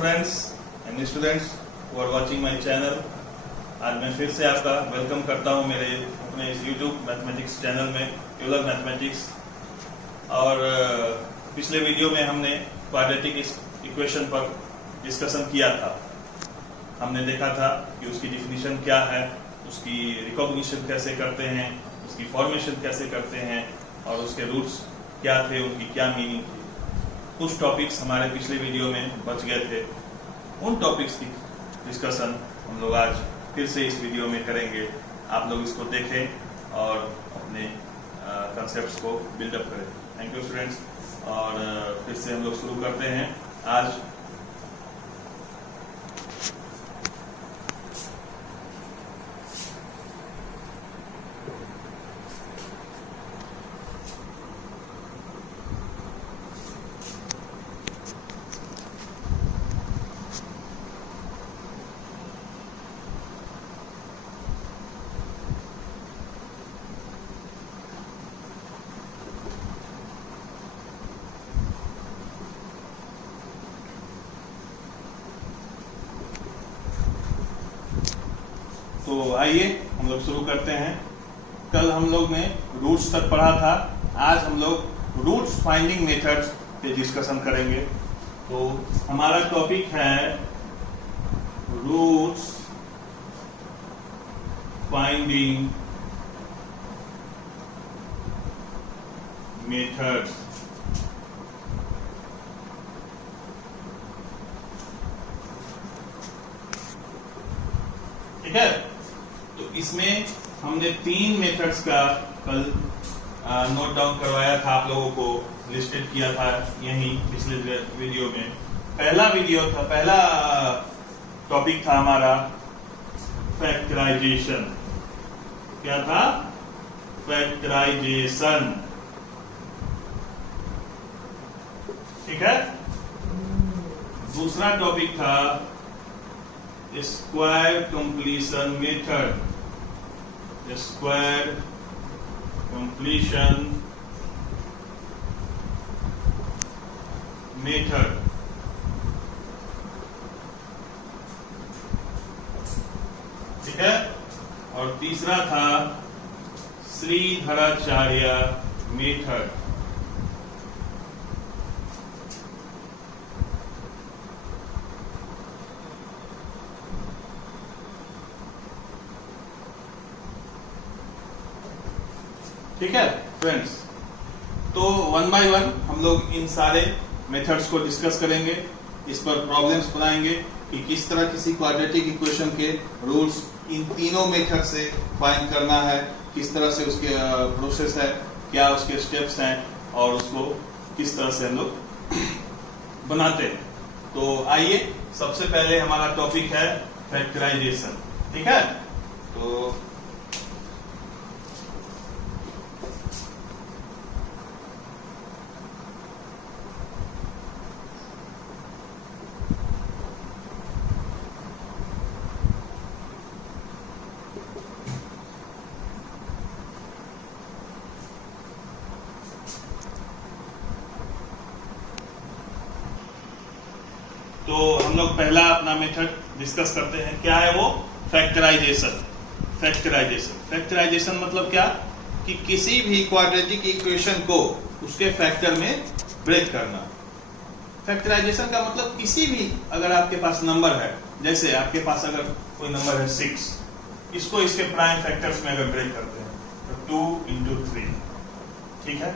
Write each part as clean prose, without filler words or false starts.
Friends and students who are watching my channel. आज मैं फिर से आपका वेलकम करता हूं मेरे अपने इस यूट्यूब मैथमेटिक्स चैनल में, यूलर मैथमेटिक्स। और पिछले वीडियो में हमने क्वाड्रेटिक इक्वेशन पर डिस्कशन किया था। हमने देखा था कि उसकी डिफिनीशन क्या है, उसकी रिकॉग्निशन कैसे करते हैं, उसकी फॉर्मेशन कैसे करते हैं और उसके रूट्स क्या थे, उनकी क्या मीनिंग थी। कुछ टॉपिक्स हमारे पिछले वीडियो में बच गए थे, उन टॉपिक्स की डिस्कशन हम लोग आज फिर से इस वीडियो में करेंगे। आप लोग इसको देखें और अपने कंसेप्ट्स को बिल्डअप करें। Thank you students. और फिर से हम लोग शुरू करते हैं आज। तो आइए हम लोग शुरू करते हैं। कल हम लोग ने रूट्स तक पढ़ा था, आज हम लोग रूट्स फाइंडिंग मेथड्स पे डिस्कशन करेंगे। तो हमारा टॉपिक है रूट्स फाइंडिंग मेथड्स। ठीक है, तो इसमें हमने 3 मेथड्स का कल नोट डाउन करवाया था, आप लोगों को लिस्टेड किया था यहीं पिछले वीडियो में। पहला टॉपिक था हमारा फैक्टराइजेशन। क्या था? फैक्टराइजेशन। ठीक है। दूसरा टॉपिक था square completion method. Square completion method. ठीक है। और तीसरा था श्रीधराचार्य मेथड। ठीक है फ्रेंड्स, तो 1 बाय 1 हम लोग इन सारे मेथड्स को डिस्कस करेंगे। इस पर प्रॉब्लम्स बनाएंगे कि किस तरह किसी क्वाड्रेटिक इक्वेशन के रूट्स इन तीनों मेथड से फाइंड करना है, किस तरह से उसके प्रोसेस है, क्या उसके स्टेप्स हैं और उसको किस तरह से हम लोग बनाते हैं। तो आइए, सबसे पहले हमारा टॉपिक है फैक्टराइजेशन। ठीक है। तो हम लोग पहला अपना मेथड डिस्कस करते हैं। क्या है वो? फैक्टराइजेशन। फैक्टराइजेशन मतलब क्या? कि किसी भी क्वाड्रेटिक इक्वेशन को उसके फैक्टर में ब्रेक करना। फैक्टराइजेशन का मतलब किसी भी, अगर आपके पास नंबर है, जैसे आपके पास अगर कोई नंबर है 6, इसको इसके प्राइम फैक्टर्स में अगर ब्रेक करते हैं तो 2 into 3। ठीक है।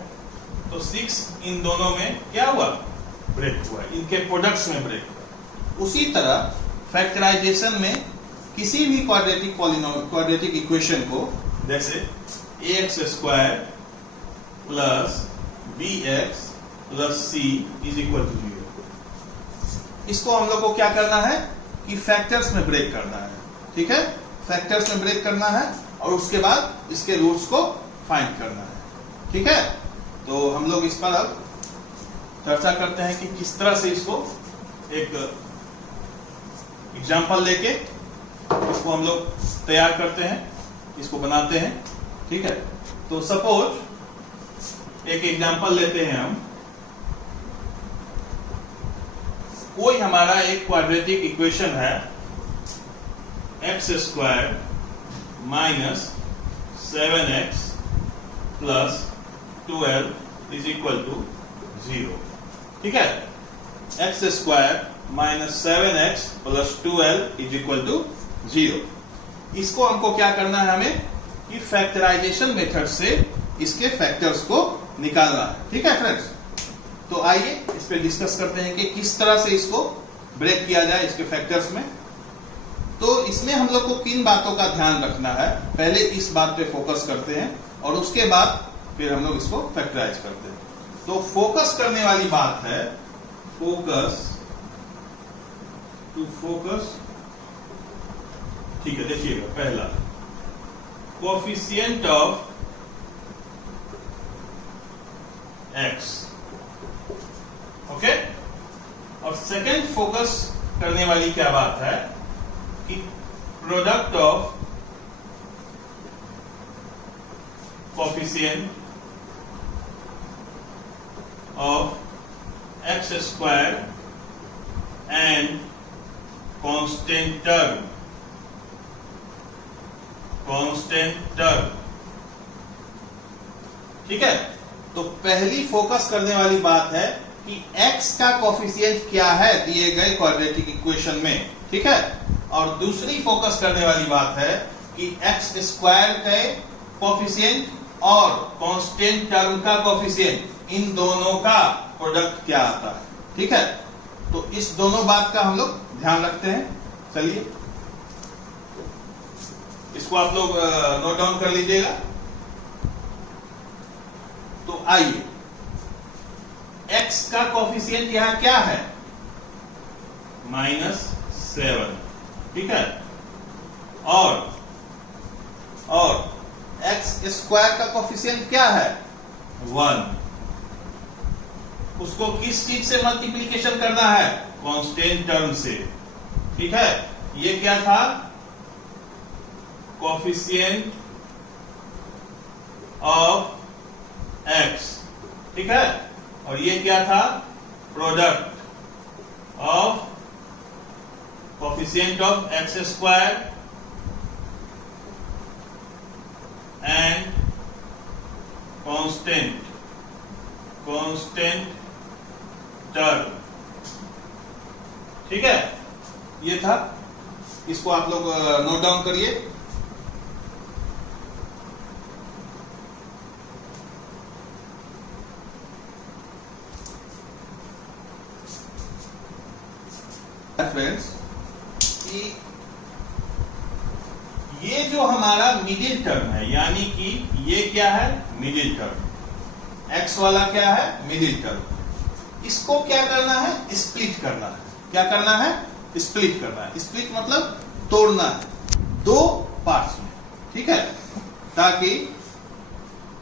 तो 6 इन दोनों में क्या हुआ? ब्रेक हुआ, इनके प्रोडक्ट्स में ब्रेक हुआ। उसी तरह फैक्टराइजेशन में किसी भी क्वाड्रेटिक इक्वेशन को, जैसे ax square plus bx plus c is equal to 0, इसको हम लोग को क्या करना है कि फैक्टर्स में ब्रेक करना है। ठीक है, फैक्टर्स में ब्रेक करना है और उसके बाद इसके रूट्स को फाइंड करना है। ठीक है। तो हम लोग इस पर अब चर्चा करते हैं कि किस तरह से इसको एक एग्जाम्पल लेके इसको हम लोग तैयार करते हैं, इसको बनाते हैं। ठीक है। तो सपोज एक एग्जाम्पल लेते हैं हम। कोई हमारा एक क्वाड्रेटिक इक्वेशन है x square minus 7x plus 12 is equal to 0। ठीक है, x square minus 7x plus 12 is equal to 0। इसको हमको क्या करना है, हमें कि फैक्टराइजेशन मेथड से इसके फैक्टर्स को निकालना है। ठीक है फ्रेंड्स, तो आइए इस पे डिस्कस करते हैं कि किस तरह से इसको ब्रेक किया जाए इसके फैक्टर्स में। तो इसमें हम लोग को किन बातों का ध्यान रखना है, पहले इस बात पे फोकस करते हैं और उसके बाद फिर हम लोग इसको फैक्टराइज करते हैं। तो फोकस करने वाली बात है फोकस टू फोकस। ठीक है, देखिएगा, पहला कोफिशिएंट ऑफ x, ओके। और सेकेंड फोकस करने वाली क्या बात है कि product of coefficient of x square and constant term, ठीक है। तो पहली फोकस करने वाली बात है कि x का कोफिशिएंट क्या है दिए गए क्वाड्रेटिक इक्वेशन में, ठीक है। और दूसरी फोकस करने वाली बात है कि x स्क्वायर के कोफिशिएंट और कांस्टेंट टर्म का कोफिशिएंट, इन दोनों का प्रोडक्ट क्या आता है, ठीक है। तो इस दोनों बात का हम लोग ध्यान रखते हैं। चलिए इसको आप लोग नोट डाउन कर लीजिएगा। तो आइए, x का कोफिशिएंट यहां क्या है, -7, ठीक है। और x स्क्वायर का कोफिशिएंट क्या है, 1। उसको किस चीज से मल्टीप्लीकेशन करना है, कांस्टेंट टर्म से, ठीक है। ये क्या था, कोफिशिएंट ऑफ x, ठीक है। और ये क्या था, product of coefficient of x square and constant term, ठीक है। ये था, इसको आप लोग नोट डाउन करिए। फ्रेंड्स, कि ये जो हमारा मिडिल टर्म है, यानी कि ये क्या है, मिडिल टर्म, x वाला क्या है, मिडिल टर्म, इसको क्या करना है, स्प्लिट करना है। क्या करना है, स्प्लिट करना है। स्प्लिट मतलब तोड़ना है दो पार्ट्स में, ठीक है। ताकि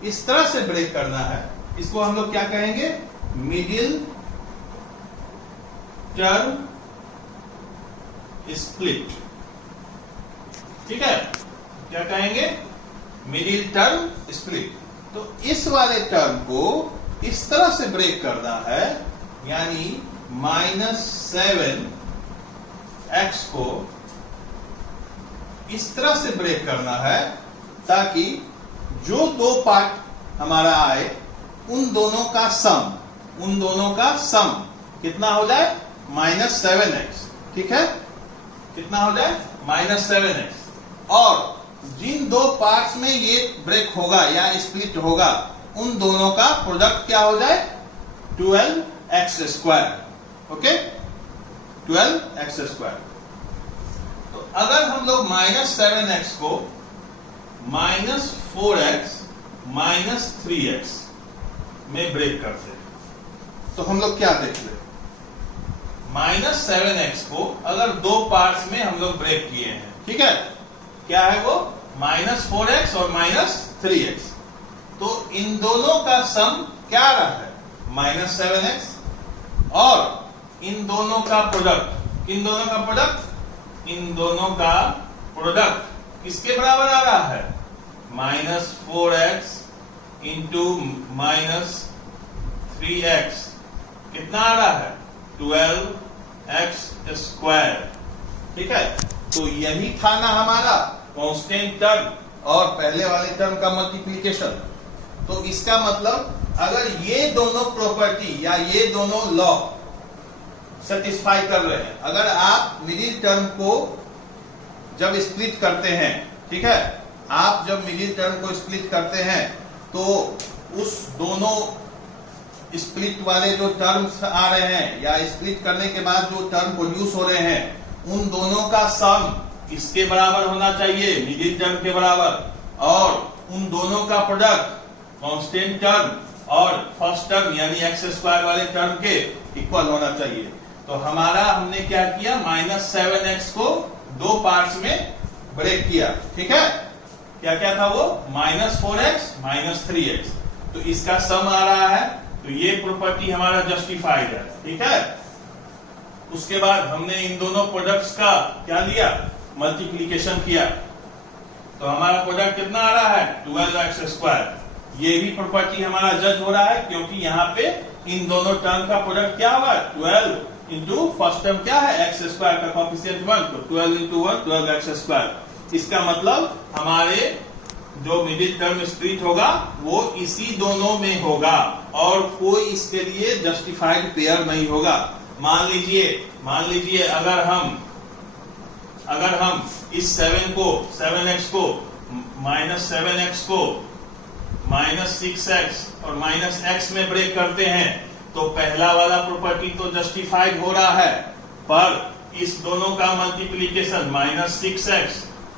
इस तरह से ब्रेक करना है, इसको हम लोग क्या कहेंगे, मिडिल टर्म स्प्लिट, ठीक है। क्या कहेंगे, मिडिल टर्म स्प्लिट। तो इस वाले टर्म को इस तरह से ब्रेक करना है, यानी -7x को इस तरह से ब्रेक करना है ताकि जो दो पार्ट हमारा आए उन दोनों का सम कितना हो जाए, -7x, ठीक है। कितना हो जाए, -7x। और जिन दो पार्ट्स में ये ब्रेक होगा या स्प्लिट होगा, उन दोनों का प्रोडक्ट क्या हो जाए, 12x square, okay, 12x square. तो अगर हम लोग -7x को -4x -3x में ब्रेक करते हैं, तो हम लोग क्या देख ले, -7x को अगर दो पार्ट्स में हम लोग ब्रेक किए हैं, ठीक है। क्या है वो, -4x और -3x। तो इन दोनों का सम क्या रहा है, -7x, और इन दोनों का प्रोडक्ट, इन दोनों का प्रोडक्ट किसके बराबर आ रहा है, -4x इंटू -3x, कितना आ रहा है, एक्स स्क्वायर। ठीक है, तो यही था ना हमारा कांस्टेंट टर्म और पहले वाले टर्म का मल्टीप्लिकेशन। तो इसका मतलब अगर ये दोनों प्रॉपर्टी या ये दोनों लॉ सेटिस्फाई कर रहे हैं, अगर आप मिडिल टर्म को जब स्प्लिट करते हैं, ठीक है, आप जब मिडिल टर्म को स्प्लिट करते हैं तो उस दोनों स्प्लिट वाले जो टर्म्स आ रहे हैं या स्प्लिट करने के बाद जो टर्म प्रोड्यूस हो रहे हैं, उन दोनों का सम इसके बराबर होना चाहिए, मिडिल टर्म के बराबर, और उन दोनों का प्रोडक्ट कांस्टेंट टर्म और फर्स्ट टर्म यानी एक्स स्क्वायर वाले टर्म के इक्वल होना चाहिए। तो हमारा हमने क्या किया, -7x को दो पार्ट्स में ब्रेक किया। ठीक है, क्या क्या था वो, -4x -3x, तो इसका सम आ रहा है, तो ये प्रॉपर्टी हमारा जस्टिफाइड है। ठीक है, उसके बाद हमने इन दोनों प्रोडक्ट्स का क्या लिया, मल्टीप्लिकेशन किया, तो हमारा प्रोडक्ट कितना आ रहा है, 12x स्क्वायर। ये भी प्रॉपर्टी हमारा जज हो रहा है क्योंकि यहाँ पे इन दोनों टर्म का प्रोडक्ट क्या होगा, 12 इंटू फर्स्ट टर्म क्या है, एक्स स्क्वायर का कोएफिशिएंट 1, तो 12 इंटू 1 12x स्क्वायर। इसका मतलब हमारे जो मिडिल टर्म स्प्लिट होगा वो इसी दोनों में होगा और कोई इसके लिए जस्टिफाइड पेयर नहीं होगा। मान लीजिए अगर हम इस 7x को -7x को -6x और -x में ब्रेक करते हैं तो पहला वाला प्रॉपर्टी तो जस्टिफाइड हो रहा है, पर इस दोनों का मल्टीप्लिकेशन -6x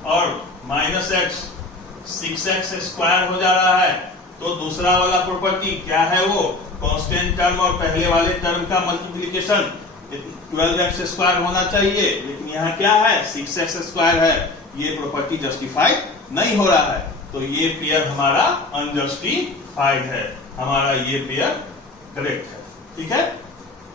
और -x 6x स्क्वायर हो जा रहा है, तो दूसरा वाला प्रॉपर्टी क्या है, वो कांस्टेंट टर्म और पहले वाले टर्म का मल्टीप्लिकेशन 12x स्क्वायर होना चाहिए, लेकिन यहाँ क्या है, 6x स्क्वायर है। ये प्रॉपर्टी जस्टिफाइड नहीं हो रहा है, तो ये पेयर हमारा अनजस्टिफाइड है, हमारा ये पेयर करेक्ट है। ठीक है,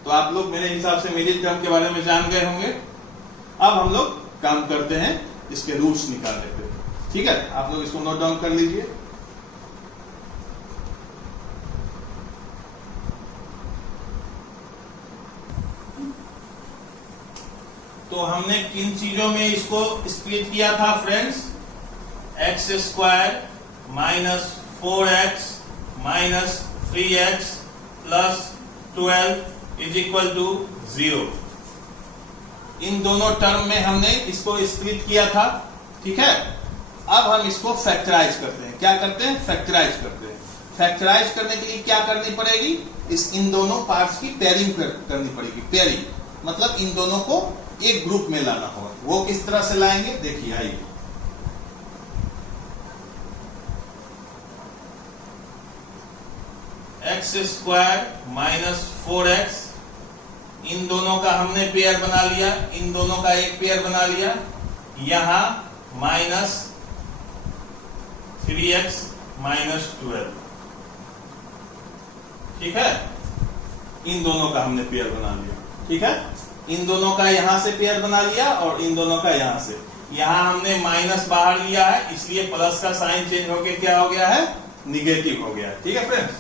तो आप लोग मेरे हिसाब से मिडिल टर्म के बारे में जान गए होंगे। अब हम लोग काम करते हैं इसके रूट्स निकालने पे। ठीक है, आप लोग इसको नोट डाउन कर लीजिए। तो हमने किन चीजों में इसको स्प्लिट किया था friends, x square -4x -3x +12 is equal to 0। इन दोनों टर्म में हमने इसको स्प्लिट किया था। ठीक है, अब हम इसको फैक्टराइज करते हैं। क्या करते हैं, फैक्टराइज करते हैं। फैक्टराइज करने के लिए क्या करनी पड़ेगी, इन दोनों पार्ट्स की पेयरिंग करनी पड़ेगी। पेयरिंग मतलब इन दोनों को एक ग्रुप में लाना होगा। वो किस तरह से लाएंगे, देखिए आइए। एक्स स्क्वायर -4x, इन दोनों का हमने पेयर बना लिया, इन दोनों का एक पेयर बना लिया। यहां -3x -12, ठीक है, इन दोनों का हमने पेयर बना लिया। ठीक है, इन दोनों का यहां से पेयर बना लिया और इन दोनों का यहां से। यहां हमने माइनस बाहर लिया है, इसलिए प्लस का साइन चेंज होके क्या हो गया है, निगेटिव हो गया। ठीक है फ्रेंड्स,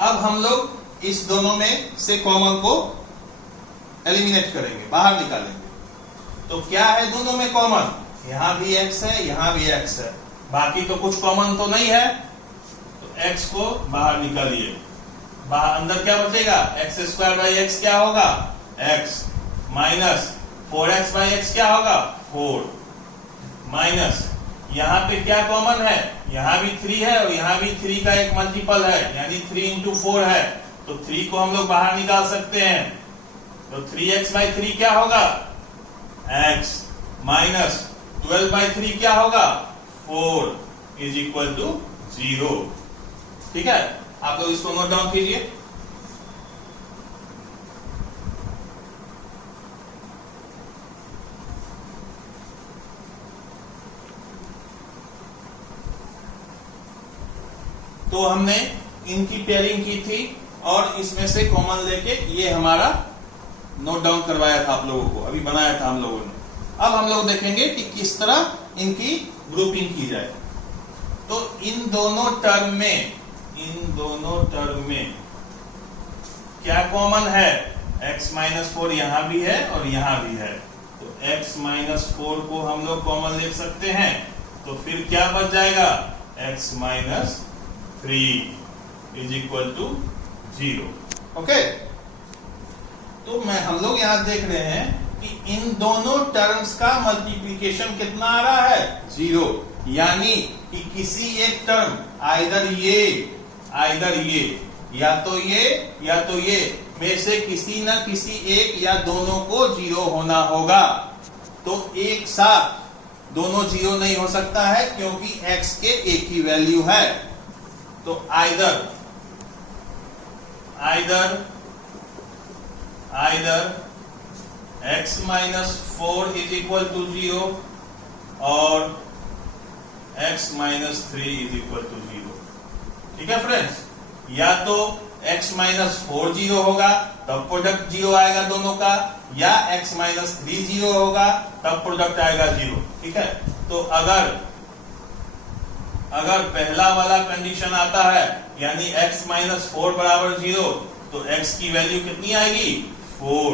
अब हम लोग इस दोनों में से कॉमन को एलिमिनेट करेंगे, बाहर निकालेंगे। तो क्या है दोनों में कॉमन, यहां भी x है, यहां भी x है, बाकी तो कुछ कॉमन तो नहीं है, तो x को बाहर निकालिए। बाहर अंदर क्या बचेगा, एक्स स्क्वायर बाई एक्स क्या होगा, x minus 4x by x क्या होगा, 4 माइनस यहाँ पे क्या कॉमन है, यहाँ भी 3 है और यहाँ भी 3 का एक मल्टीपल है, यानी 3 इंटू 4 है, तो 3 को हम लोग बाहर निकाल सकते हैं। तो 3x बाई 3 क्या होगा, x माइनस 12 बाई 3 क्या होगा, 4 इज इक्वल टू 0। ठीक है, आप लोग इसको नोट डाउन कीजिए। तो हमने इनकी पेयरिंग की थी और इसमें से कॉमन लेके ये हमारा नोट डाउन करवाया था आप लोगों को, अभी बनाया था हम लोगों ने। अब हम लोग देखेंगे कि किस तरह इनकी ग्रुपिंग की जाए। तो इन दोनों टर्म में क्या कॉमन है, x माइनस 4 यहां भी है और यहां भी है, तो x माइनस 4 को हम लोग कॉमन ले सकते हैं, तो फिर क्या बच जाएगा, x minus 3 is equal to 0। Okay, तो हम लोग यहां देख रहे हैं कि इन दोनों टर्म्स का मल्टीप्लिकेशन कितना आ रहा है, 0। यानी कि किसी एक टर्म आइदर ये या तो ये में से किसी न किसी एक या दोनों को 0 होना होगा। तो एक साथ दोनों 0 नहीं हो सकता है क्योंकि x के एक ही वैल्यू है। तो either x minus 4 is equal to 0 और x minus 3 is equal to 0। ठीक है फ्रेंड्स, या तो x माइनस 4 0 होगा तब प्रोडक्ट 0 आएगा दोनों का, या x माइनस 3 0 होगा तब प्रोडक्ट आएगा 0। ठीक है, तो अगर पहला वाला कंडीशन आता है यानी x माइनस 4 बराबर 0, तो x की वैल्यू कितनी आएगी, 4।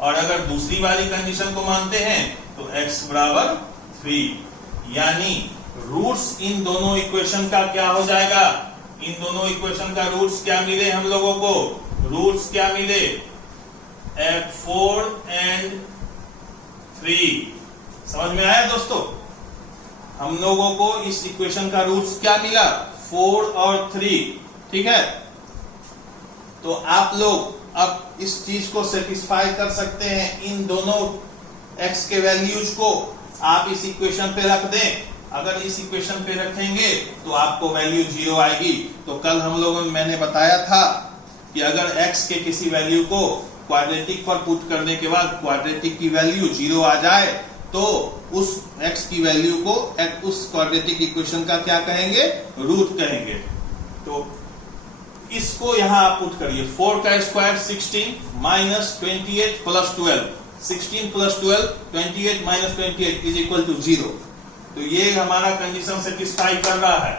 और अगर दूसरी वाली कंडीशन को मानते हैं तो x बराबर 3। यानी रूट्स इन दोनों इक्वेशन का क्या हो जाएगा, इन दोनों इक्वेशन का रूट्स क्या मिले हम लोगों को, रूट्स क्या मिले, 4 एंड 3। समझ में आया दोस्तों, हम लोगों को इस इक्वेशन का रूट्स क्या मिला, 4 और 3। ठीक है, तो आप लोग अब इस चीज को सेटिस्फाई कर सकते हैं, इन दोनों x के वैल्यूज को आप इस इक्वेशन पे रख दें। अगर इस इक्वेशन पे रखेंगे तो आपको वैल्यू 0 आएगी। तो कल हम लोगों ने मैंने बताया था कि अगर x के किसी वैल्यू को क्वाड्रेटिक पर पुट करने के बाद क्वाड्रेटिक की वैल्यू 0 आ जाए तो उस x की वैल्यू को उस क्वाड्रेटिक इक्वेशन का क्या कहेंगे, रूट कहेंगे। तो इसको यहां आप पुट करिए, 4 का square 16 minus 28 plus 12, 16 plus 12 28 minus 28 is equal to 0। तो ये हमारा कंडीशन सेटिस्फाई कर रहा है।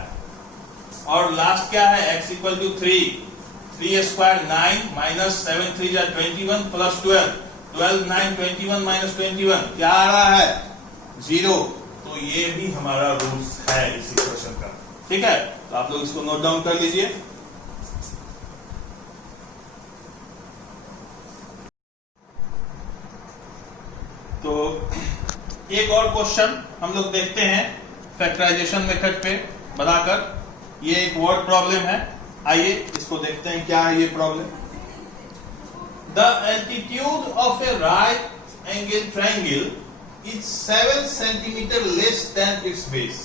और लास्ट क्या है, x equal to 3 square 9 minus 7 3 जा 21 प्लस 12 9 21 माइनस 21 क्या आ रहा है, 0। तो ये भी हमारा रूट्स है इस इक्वेशन का। ठीक है, तो आप लोग इसको नोट डाउन कर लीजिए। तो एक और क्वेश्चन हम लोग देखते हैं फैक्टराइजेशन मेथड पे बनाकर। ये एक वर्ड प्रॉब्लम है, आइए इसको देखते हैं क्या है ये problem. The altitude of A right angle triangle is 7 centimetre less than it's base.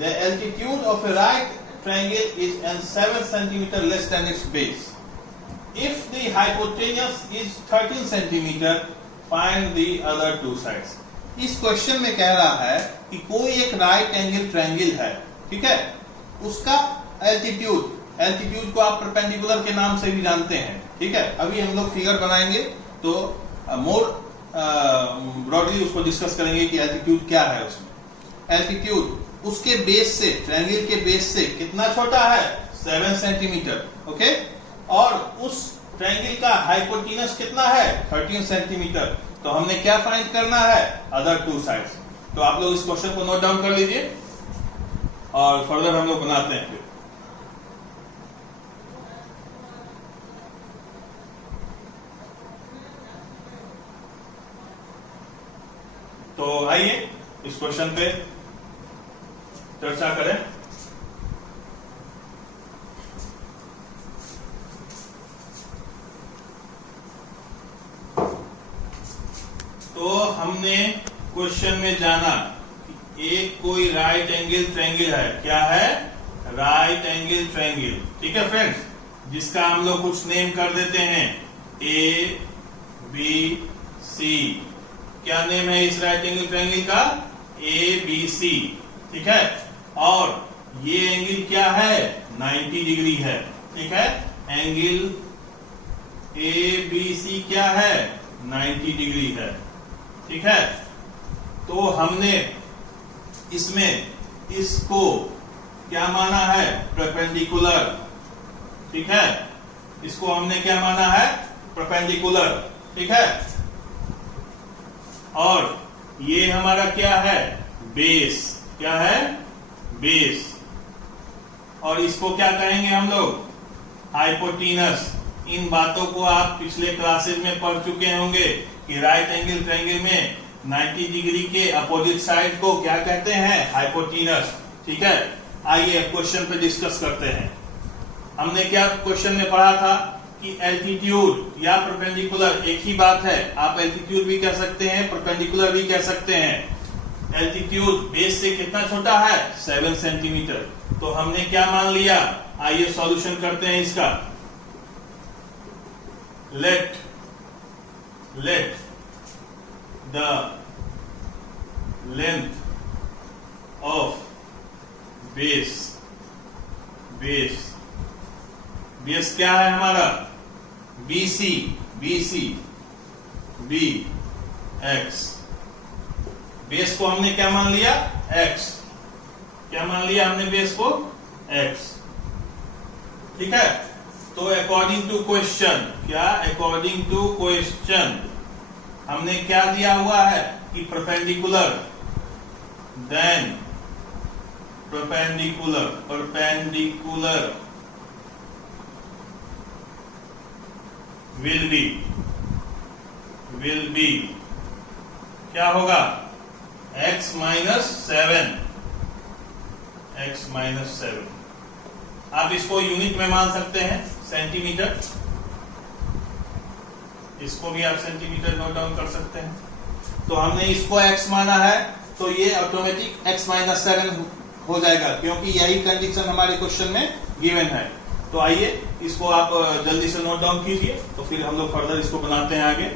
The altitude of A right triangle is 7 centimetre less than it's base. If the hypotenuse is 13 centimetre, find the other two sides. इस question में कह रहा है कि कोई एक right angle triangle है, ठीक है, उसका एल्टीट्यूड को आप परपेंडिकुलर के नाम से भी जानते हैं। ठीक है, अभी हम लोग फिगर बनाएंगे तो मोर ब्रॉडली उसको डिस्कस करेंगे कि एल्टीट्यूड क्या है। उसमें एल्टीट्यूड उसके बेस से, ट्रायंगल के बेस से कितना छोटा है, 7 सेंटीमीटर। ओके, और उस ट्रायंगल का हाइपोटेन्यूस कितना है, 13 सेंटीमीटर। तो हमने क्या फाइंड करना है, अदर टू साइड्स। तो आप लोग इस क्वेश्चन को नोट डाउन कर लीजिए और फर्दर हम लोग बनाते हैं फिर। तो आइए इस क्वेश्चन पे चर्चा करें। तो हमने क्वेश्चन में जाना कि एक कोई राइट एंगल ट्रायंगल है, क्या है, राइट एंगल ट्रायंगल। ठीक है फ्रेंड्स, जिसका हम लोग कुछ नेम कर देते हैं, ए बी सी। क्या नेम है इस राइट एंगल ट्रायंगल का, ए बी सी। ठीक है, और ये एंगल क्या है, 90 डिग्री है। ठीक है, एंगल ए बी सी क्या है, 90 डिग्री है। ठीक है, तो हमने इसमें इसको क्या माना है, परपेंडिकुलर। ठीक है, इसको हमने क्या माना है, परपेंडिकुलर, ठीक है। और ये हमारा क्या है, बेस, क्या है, बेस। और इसको क्या कहेंगे हम लोग, हाइपोटेनस। इन बातों को आप पिछले क्लासेस में पढ़ चुके होंगे कि राइट एंगल ट्रायंगल में 90 डिग्री के अपोजिट साइड को क्या कहते हैं, हाइपोटेनस, ठीक है। आइए क्वेश्चन पे डिस्कस करते हैं। हमने क्या क्वेश्चन में पढ़ा था कि एल्टीट्यूड या परपेंडिकुलर एक ही बात है। आप एल्टीट्यूड भी कह सकते हैं, परपेंडिकुलर भी कह सकते हैं। एल्टीट्यूड बेस से कितना छोटा है, 7 सेंटीमीटर। तो हमने क्या मान लिया, आइए सॉल्यूशन करते हैं इसका। Let the length of base क्या है हमारा, BC x। बेस को हमने क्या मान लिया, x। क्या मान लिया हमने बेस को, x, ठीक है। तो अकॉर्डिंग टू क्वेश्चन, क्या, अकॉर्डिंग टू क्वेश्चन हमने क्या दिया हुआ है कि perpendicular, then perpendicular will be क्या होगा, x माइनस 7। आप इसको यूनिट में मान सकते हैं, सेंटीमीटर। इसको भी आप सेंटीमीटर नोट डाउन कर सकते हैं। तो हमने इसको x माना है, तो ये ऑटोमेटिक x माइनस 7 हो जाएगा, क्योंकि यही कंडीशन हमारे क्वेश्चन में गिवन है। तो आइए इसको आप जल्दी से नोट डाउन कीजिए, तो फिर हम लोग फर्दर इसको बनाते हैं आगे।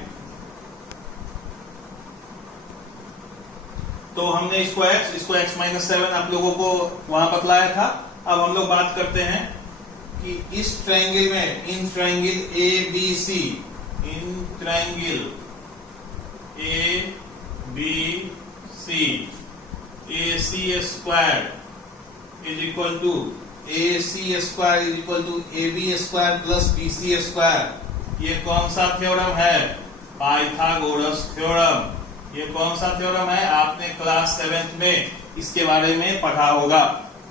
तो हमने इसको x माइनस 7 आप लोगों को वहां बतलाया था। अब हम लोग बात करते हैं कि इस ट्रायंगल में, in triangle ABC, in triangle ABC AC square is equal to AB square plus BC square. ये कौन सा थ्योरम है, पाइथागोरस थ्योरम। ये कौन सा थ्योरम है, आपने क्लास 7th में इसके बारे में पढ़ा होगा,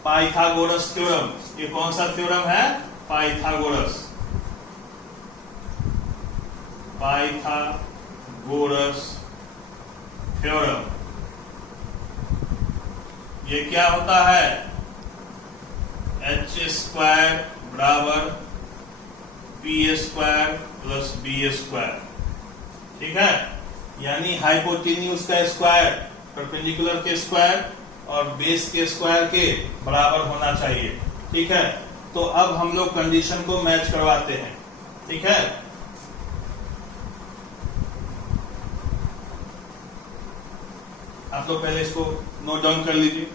पाइथागोरस थ्योरम। ये कौन सा थ्योरम है, पाइथागोरस थ्योरम। ये क्या होता है, h स्क्वायर बराबर p square plus b square, ठीक है। यानी हाइपोटेन्यूज का स्क्वायर परपेंडिकुलर के स्क्वायर और बेस के स्क्वायर के बराबर होना चाहिए, ठीक है। तो अब हम लोग कंडीशन को मैच करवाते हैं, ठीक है। आप लोग पहले इसको नोट डाउन कर लीजिए।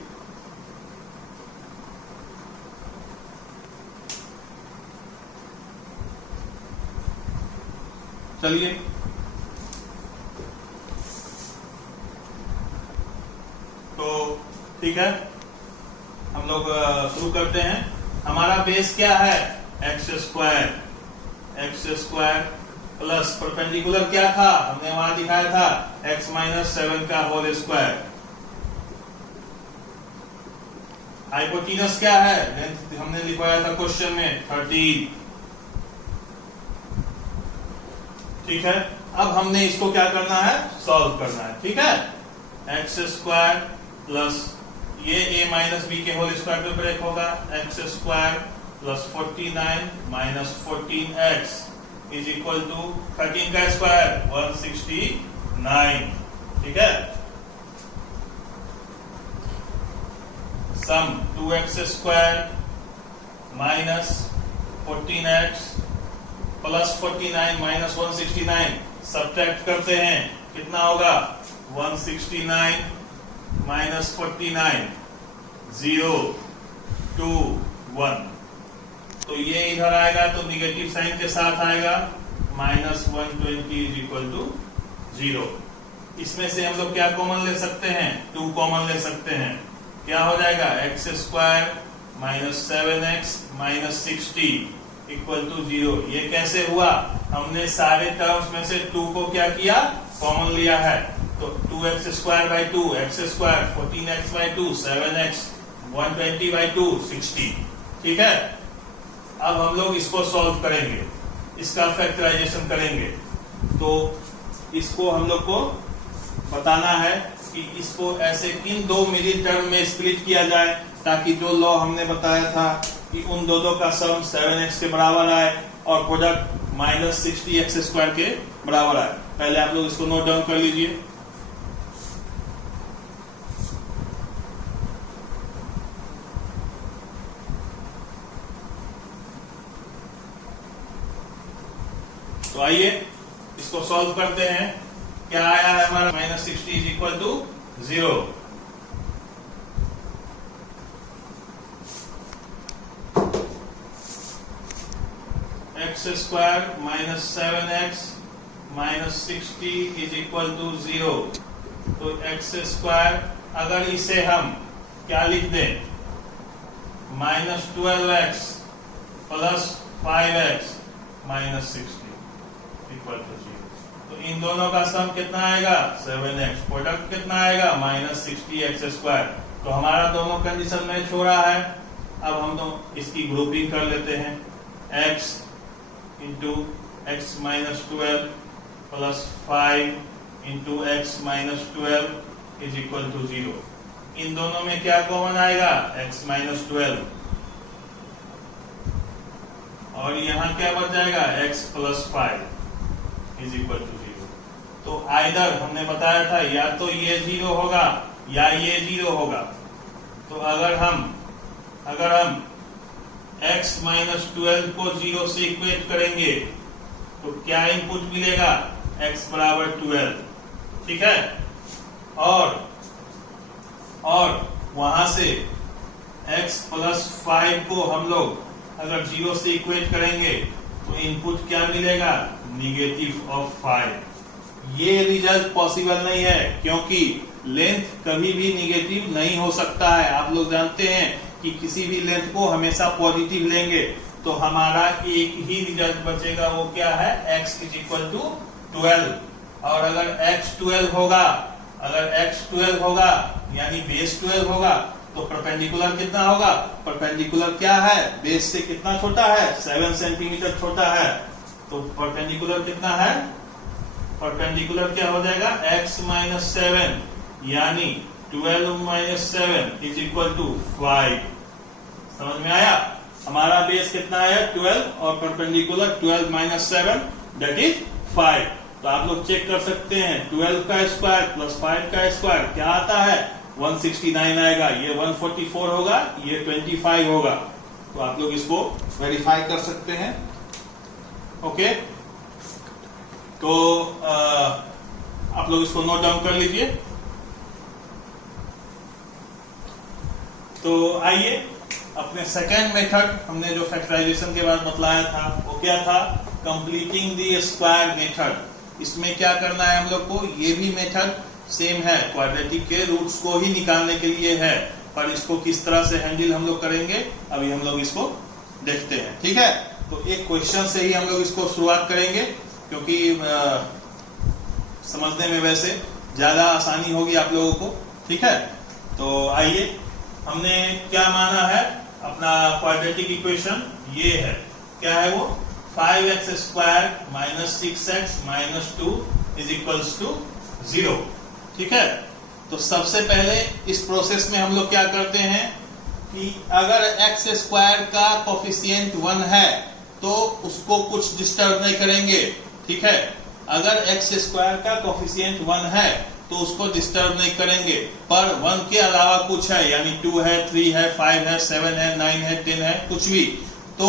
चलिए, तो ठीक है, हम लोग शुरू करते हैं। हमारा बेस क्या है, x स्क्वायर प्लस परपेंडिकुलर क्या था, हमने वहां दिखाया था x माइनस 7 का होल स्क्वायर। हाइपोटेनस क्या है, लेंथ हमने लिखवाया था क्वेश्चन में 13, ठीक है। अब हमने इसको क्या करना है, सॉल्व करना है, ठीक है। x स्क्वायर प्लस ये a माइनस बी के होल स्क्वायर पे ब्रेक होगा, x square plus 49 minus 14x is equal to 13 का स्क्वायर 169, ठीक है। Sum 2x square minus 14x plus 49 minus 169 subtract करते हैं, कितना होगा 169 माइनस 49, 0 2 1। तो ये इधर आएगा तो निगेटिव साइन के साथ आएगा, माइनस 120 इज इक्वल टू 0। इसमें से हम लोग क्या कॉमन ले सकते हैं, 2 कॉमन ले सकते हैं। क्या हो जाएगा, x square minus 7x minus 60 equal to 0। ये कैसे हुआ? हमने सारे टर्म्स में से 2 को क्या किया? कॉमन लिया है। तो 2x square by 2 x square, 14x by 2 7x, 120 by 2 60। ठीक है, अब हम लोग इसको सॉल्व करेंगे, इसका फैक्टराइजेशन करेंगे। तो इसको हम लोग को बताना है कि इसको ऐसे किन दो मिडिल टर्म में स्प्लिट किया जाए ताकि जो लॉ हमने बताया था कि उन दोनों का सम 7x के बराबर आए और प्रोडक्ट माइनस 60x स्क्वायर के बराबर आए। पहले आप लोग इसको नोट डाउन कर लीजिए। तो आइए इसको सॉल्व करते हैं। क्या आया है हमारा? Minus 60 is equal to 0। X square minus 7x minus 60 is equal to 0। तो एक्स स्क्वायर, अगर इसे हम क्या लिख दें? Minus 12x plus 5x minus 60 equal to 0। तो इन दोनों का सम कितना आएगा? 7x। प्रोडक्ट कितना आएगा? Minus 60x square. तो हमारा दोनों कंडीशन मैच हो रहा है। अब हम तो इसकी ग्रुपिंग कर लेते हैं। x into x minus 12 plus 5 into x minus 12 is equal to 0। इन दोनों में क्या कॉमन आएगा? x माइनस 12, और यहाँ क्या बच जाएगा? x plus 5 is equal to 0। तो आइदर हमने बताया था या तो ये 0 होगा या ये 0 होगा। तो अगर हम x माइनस 12 को 0 से इक्वेट करेंगे तो क्या इनपुट मिलेगा? x बराबर 12। ठीक है, और वहां से x प्लस 5 को हम लोग अगर 0 से इक्वेट करेंगे तो इनपुट क्या मिलेगा? Negative of 5। ये रिजल्ट पॉसिबल नहीं है क्योंकि लेंथ कभी भी निगेटिव नहीं हो सकता है। आप लोग जानते हैं कि किसी भी लेंथ को हमेशा पॉजिटिव लेंगे तो हमारा एक ही रिजल्ट बचेगा, वो क्या है? x is equal to 12। और अगर x 12 होगा यानी बेस 12 होगा तो परपेंडिकुलर कितना होगा? परपेंडिकुलर क्या है? बेस से कितना छोटा है? 7 सेंटीमीटर छोटा है। तो परपेंडिकुलर कितना है? परपेंडिकुलर क्या हो जाएगा? x माइनस 7 यानी 12 माइनस 7 इज इक्वल टू 5। समझ में आया? हमारा बेस कितना है? 12, और परपेंडिकुलर 12 माइनस 7 दैट इज 5। तो आप लोग चेक कर सकते हैं 12 का स्क्वायर प्लस 5 का स्क्वायर क्या आता है? 169 आएगा। ये 144 होगा, ये 25 होगा। तो आप लोग इसको वेरीफाई कर सकते हैं। ओके, तो आप लोग इसको नोट डाउन कर लीजिए। तो आइए अपने सेकेंड मेथड, हमने जो फैक्टराइजेशन के बाद बतलाया था वो क्या था? Completing the square method. इसमें क्या करना है हम लोग को? ये भी मेथड सेम है, क्वाड्रेटिक के रूट्स को ही निकालने के लिए है, पर इसको किस तरह से हैंडल हम लोग करेंगे अभी हम लोग इसको देखते हैं। ठीक है, तो एक क्वेश्चन से ही हम लोग इसको शुरुआत करेंगे क्योंकि समझने में वैसे ज्यादा आसानी होगी आप लोगों को। ठीक है, तो आइए, हमने क्या माना है? अपना क्वाड्रेटिक इक्वेशन ये है, क्या है वो? 5x square minus 6x minus 2 is equals to 0। ठीक है, तो सबसे पहले इस प्रोसेस में हम लोग क्या करते हैं कि अगर x स्क्वायर का कोफिशिएंट 1 है तो उसको कुछ डिस्टर्ब नहीं करेंगे। ठीक है, अगर x स्क्वायर का कोफिशिएंट 1 है तो उसको डिस्टर्ब नहीं करेंगे, पर 1 के अलावा कुछ है यानी 2 है, 3 है, 5 है, 7 है, 9 है, 10 है, कुछ भी, तो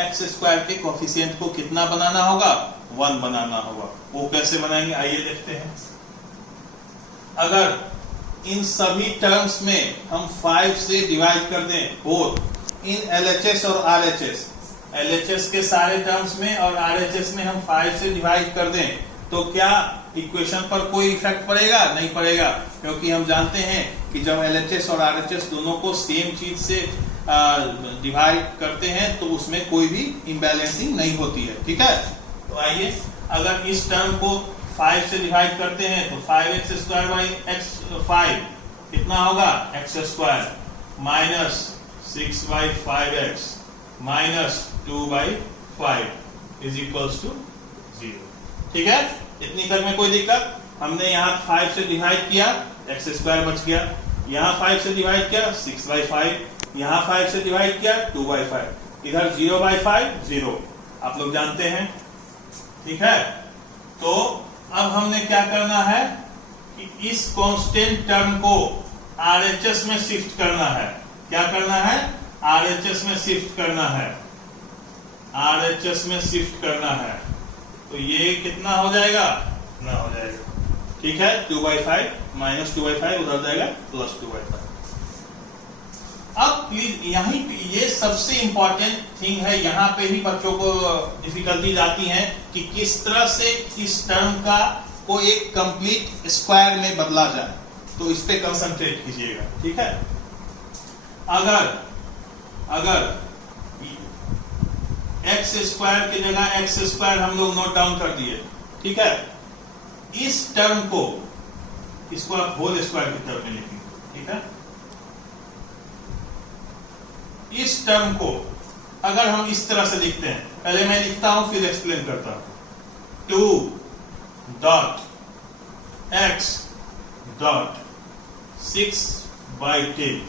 x स्क्वायर के कोफिशिएंट को कितना बनाना होगा? 1 बनाना होगा। वो कैसे बनाएंगे आइए देखते हैं। अगर इन सभी टर्म्स में हम 5 से डिवाइड कर दें बोथ इन LHS और RHS, LHS के सारे टर्म्स में और RHS में हम 5 से डिवाइड कर दें तो क्या इक्वेशन पर कोई इफेक्ट पड़ेगा? नहीं पड़ेगा, क्योंकि हम जानते हैं कि जब LHS और RHS दोनों को सेम चीज से डिवाइड करते हैं तो उसमें कोई भी इम्बैलेंसिंग नहीं होती है। ठीक है, तो आइए अगर इस टर्म को 5 से डिवाइड करते हैं तो 5x स्क्वायर बाई एक्स 5 कितना होगा x square minus 6 by 5x minus 2 by 5 is equals to 0। ठीक है, इतनी तक में कोई दिक्कत? हमने यहाँ 5 से डिवाइड किया, एक्स स्क्वायर बच गया, यहाँ 5 से डिवाइड किया 6 बाई 5, यहाँ 5 से डिवाइड किया 2 बाई 5, इधर 0 बाई 5 0, आप लोग जानते हैं। ठीक है, तो अब हमने क्या करना है कि इस कांस्टेंट टर्म को आरएचएस में शिफ्ट करना है। क्या करना है? आरएचएस में शिफ्ट करना है, आरएचएस में शिफ्ट करना है। तो ये कितना हो जाएगा? ना हो जाएगा। ठीक है, 2 बाई 5 माइनस 2 बाई 5 उधर जाएगा प्लस 2 बाई 5। अब प्लीज यहीं पे ये सबसे इंपॉर्टेंट थिंग है, यहाँ पे भी बच्चों को डिफिकल्टीज आती हैं कि किस तरह से इस टर्म का को एक कंप्लीट स्क्वायर में बदला जाए, तो इस पे कंसंट्रेट कीजिएगा। ठीक है, अगर एक्स स्क्वायर की जगह एक्स स्क्वायर हम लोग नोट डाउन कर दिए। ठीक है, इस टर्म को इसको आप होल स्क्वायर की टर्म में लिखेंगे। ठीक है, इस टर्म को अगर हम इस तरह से लिखते हैं, पहले मैं लिखता हूं फिर एक्सप्लेन करता हूं। 2 डॉट एक्स डॉट 6 बाई 10।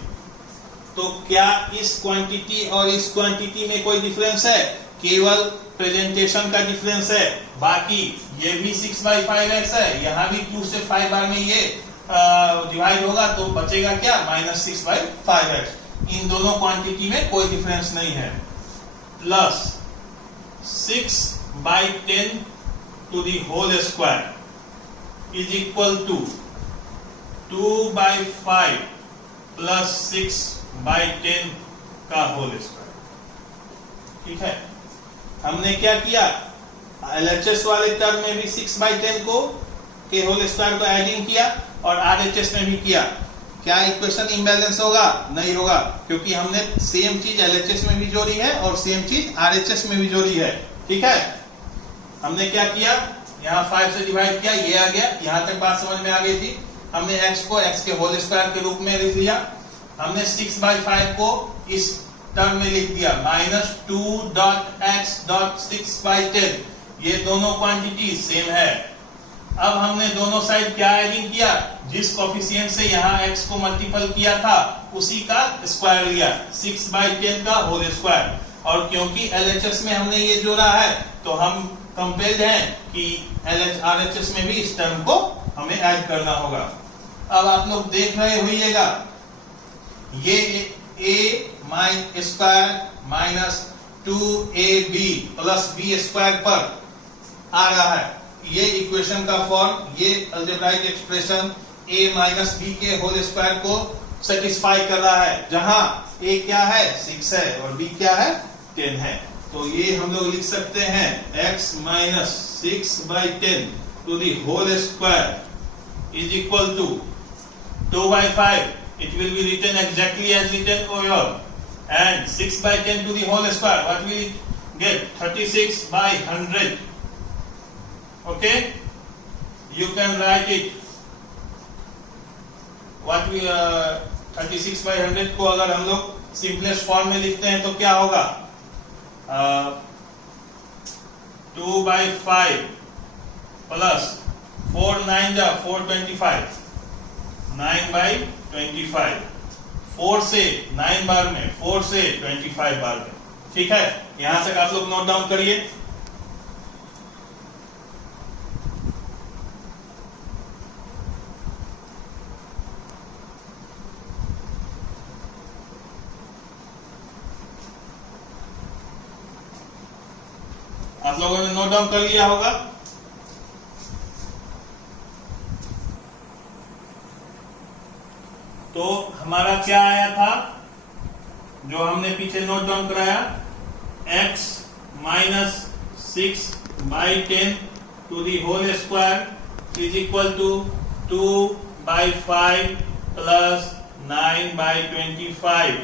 तो क्या इस क्वांटिटी और इस क्वांटिटी में कोई डिफरेंस है? केवल प्रेजेंटेशन का डिफरेंस है, बाकी ये भी 6 बाई 5x है, यहां भी 2 से 5 बार में ये डिवाइड होगा, तो बचेगा क्या? Minus 6 by 5x। इन दोनों क्वांटिटी में कोई डिफरेंस नहीं है। Plus 6 by 10 to the whole square is equal to 2 by 5 plus 6 by 10 का होल स्क्वायर। ठीक है, हमने क्या किया? एलएचएस वाले टर्म में भी 6 बाई 10 को के होल स्क्वायर को एडिंग किया और आरएचएस में भी किया। क्या इक्वेशन इम्बैलेंस होगा? नहीं होगा, क्योंकि हमने सेम चीज एलएचएस में भी जोड़ी है और सेम चीज आरएचएस में भी जोड़ी है। ठीक है, हमने क्या किया? यहाँ 5 से डिवाइड किया, ये आ गया, यहाँ तक बात समझ में आ गई थी। हमने x को x के होल स्क्वायर के रूप में लिख लिया। हमने 6 बाई 5 को इस टर्म में लिख दिया, minus 2 dot x dot 6 by 10। ये दोनों क्वांटिटी सेम है। अब हमने दोनों साइड क्या एडिंग किया? जिस कोफिशिएंट से यहाँ x को मल्टीपल किया था उसी का स्क्वायर लिया, 6 बाई 10 का होल स्क्वायर। और क्योंकि LHS में हमने ये जोड़ा है तो हम कंपेल्ड हैं कि RHS में भी इस टर्म को हमें ऐड करना होगा। अब आप लोग देख रहे होइएगा, ये a mine square minus 2ab plus b square पर आ रहा है। ये इक्वेशन का फॉर्म, ये algebraic expression a minus b के होल स्क्वायर को सेटिस्फाई कर रहा है, जहां a क्या है? 6 है और b क्या है? 10 है। तो ये हम लोग लिख सकते हैं x minus 6 by 10 to the whole square is equal to 2 by 5। It will be written exactly as written over, and 6 by 10 to the whole square. What will it get? 36 by 100. Okay, you can write it. What we 36 by 100 को अगर हम लोग simplest form में लिखते हैं तो क्या होगा? 2 by 5 प्लस 4 9 जा 425, 9 by 25, 4 से 9 बार में, 4 से 25 बार में। ठीक है, यहां तक आप लोग नोट डाउन करिए। आप लोगों ने नोट डाउन कर लिया होगा। तो हमारा क्या आया था जो हमने पीछे नोट डाउन कराया? x minus 6 by 10 to the whole square is equal to 2 by 5 plus 9 by 25।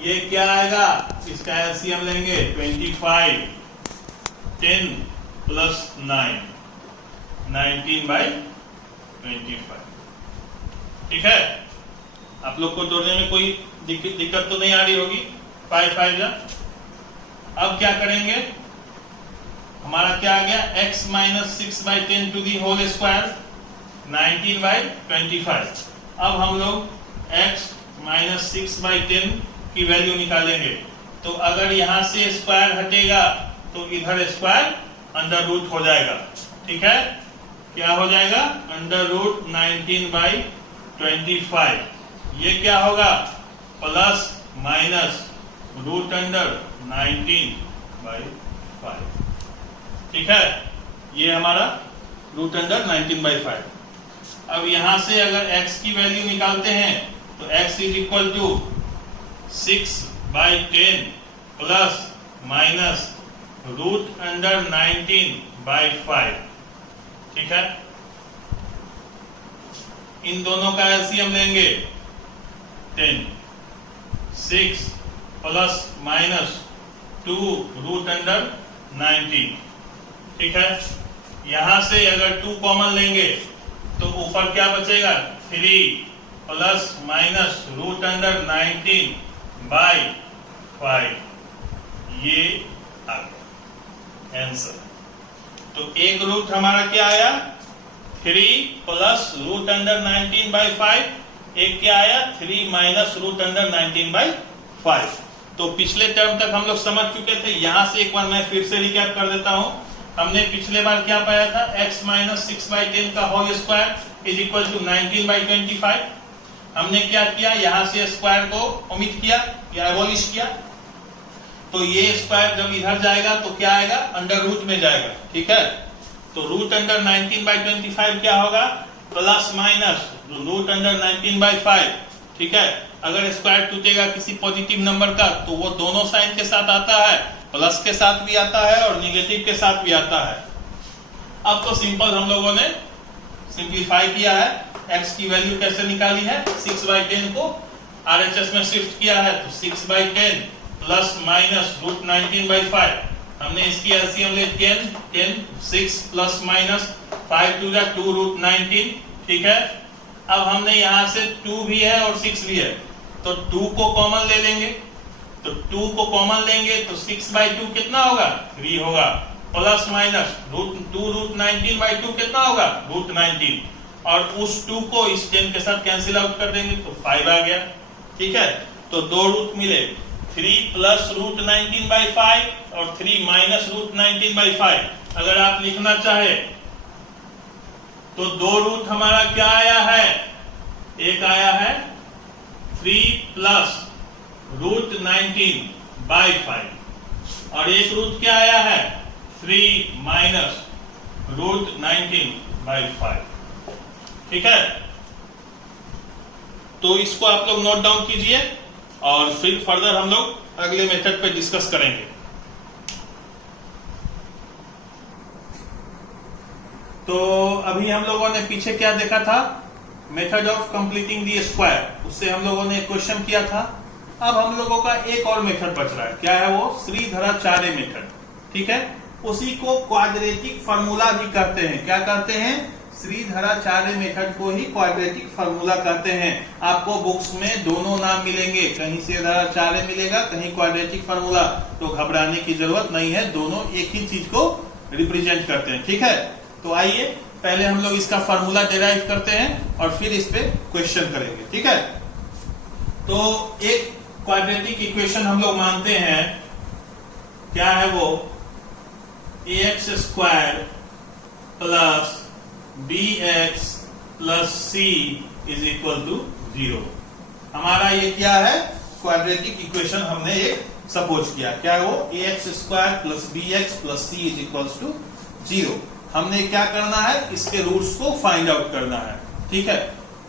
ये क्या आएगा, इसका एलसीएम लेंगे 25, 10 प्लस 9, 19/25। ठीक है, आप लोग को तोड़ने में कोई दिक्कत तो नहीं आ रही होगी। 5 5 जा। अब क्या करेंगे, हमारा क्या आ गया, x minus 6/10 to the whole square 19/25। अब हम लोग x माइनस 6/10 की वैल्यू निकालेंगे। तो अगर यहां से स्क्वायर हटेगा तो इधर स्क्वायर अंडर रूट हो जाएगा। ठीक है, क्या हो जाएगा, अंडर रूट 19/25। ये क्या होगा, प्लस माइनस रूट अंडर 19/5। ठीक है, ये हमारा रूट अंडर 19/5। अब यहां से अगर x की वैल्यू निकालते हैं तो x is equal to 6/10 plus minus root under 19/5। ठीक है, इन दोनों का एलसीएम लेंगे 10, 6 प्लस माइनस 2 रूट अंडर 19। ठीक है, यहां से अगर 2 कॉमन लेंगे तो ऊपर क्या बचेगा, 3 प्लस माइनस रूट अंडर 19/5। ये आ गया आंसर। तो एक रूट हमारा क्या आया, 3 प्लस रूट अंडर 19/5। एक क्या आया, 3 माइनस रूट अंडर 19/5। तो पिछले टर्म तक हम लोग समझ चुके थे। यहां से एक बार मैं फिर से रिकैप कर देता हूं। हमने पिछले बार क्या पाया था, x माइनस 6/10 का whole square is equal to 19/25। हमने क्या किया, यहां से स्क्वायर को ओमिट किया या एबॉलिश किया। तो ये स्क्वायर जब इधर जाएगा तो क्या आएगा, अंडर रूट में जाएगा। ठीक है, तो रूट अंडर 19/25 क्या होगा, प्लस माइनस रूट अंडर 19/5। ठीक है, अगर स्क्वायर टूटेगा किसी पॉजिटिव नंबर का तो वो दोनों साइन के साथ आता है, प्लस के साथ भी आता है और निगेटिव के साथ भी आता है। अब तो सिंपल हम लोगों ने सिंप्लीफाई किया है। x की वैल्यू कैसे निकाली है, 6/10 को RHS में शिफ्ट किया है तो 6/10 प्लस माइनस रूट 19/5। हमने इसकी एलसीएम ले 10, 6 plus minus 5 to the 2 root 19। ठीक है, अब हमने यहां से 2 भी है और 6 भी है तो 2 को कॉमन ले लेंगे। तो 2 को कॉमन लेंगे तो 6/2 कितना होगा, 3 होगा, प्लस माइनस रूट 2 रूट 19/2 कितना होगा, रूट 19। और उस 2 को इस 10 के साथ कैंसिल आउट कर देंगे तो 5 आ गया। ठीक है, तो 2 रूट मिले, 3 प्लस रूट 19/5 और 3 माइनस रूट 19/5। अगर आप लिखना चाहे तो 2 रूट हमारा क्या आया है, एक आया है 3 प्लस रूट 19/5 और एक रूट क्या आया है, 3 माइनस रूट 19/5। ठीक है, तो इसको आप लोग नोट डाउन कीजिए और फिर फर्दर हम लोग अगले मेथड पे डिस्कस करेंगे। तो अभी हम लोगों ने पीछे क्या देखा था, method of completing the square, उससे हम लोगों ने क्वेश्चन किया था। अब हम लोगों का एक और मेथड बच रहा है, क्या है वो, श्रीधराचार्य मेथड। ठीक है, उसी को क्वाड्रेटिक फार्मूला भी कहते हैं। क्या कहते हैं, श्रीधराचार्य मेथड को ही क्वाड्रेटिक फार्मूला कहते हैं। आपको बुक्स में दोनों नाम मिलेंगे, कहीं श्रीधराचार्य मिलेगा, कहीं क्वाड्रेटिक फार्मूला। तो घबराने की जरूरत नहीं है, दोनों एक ही चीज को रिप्रेजेंट करते हैं। ठीक है, तो आइए पहले हम लोग इसका फार्मूला डिराइव करते हैं और फिर इस पे क्वेश्चन करेंगे। ठीक है, तो एक क्वाड्रेटिक इक्वेशन हम लोग मानते हैं, क्या है वो, ax² plus bx plus c is equal to 0। हमारा ये क्या है, क्वाड्रेटिक इक्वेशन हमने एक सपोज किया। क्या है वो, ax² plus bx plus c is equal to 0। हमने क्या करना है, इसके रूट्स को फाइंड आउट करना है। ठीक है,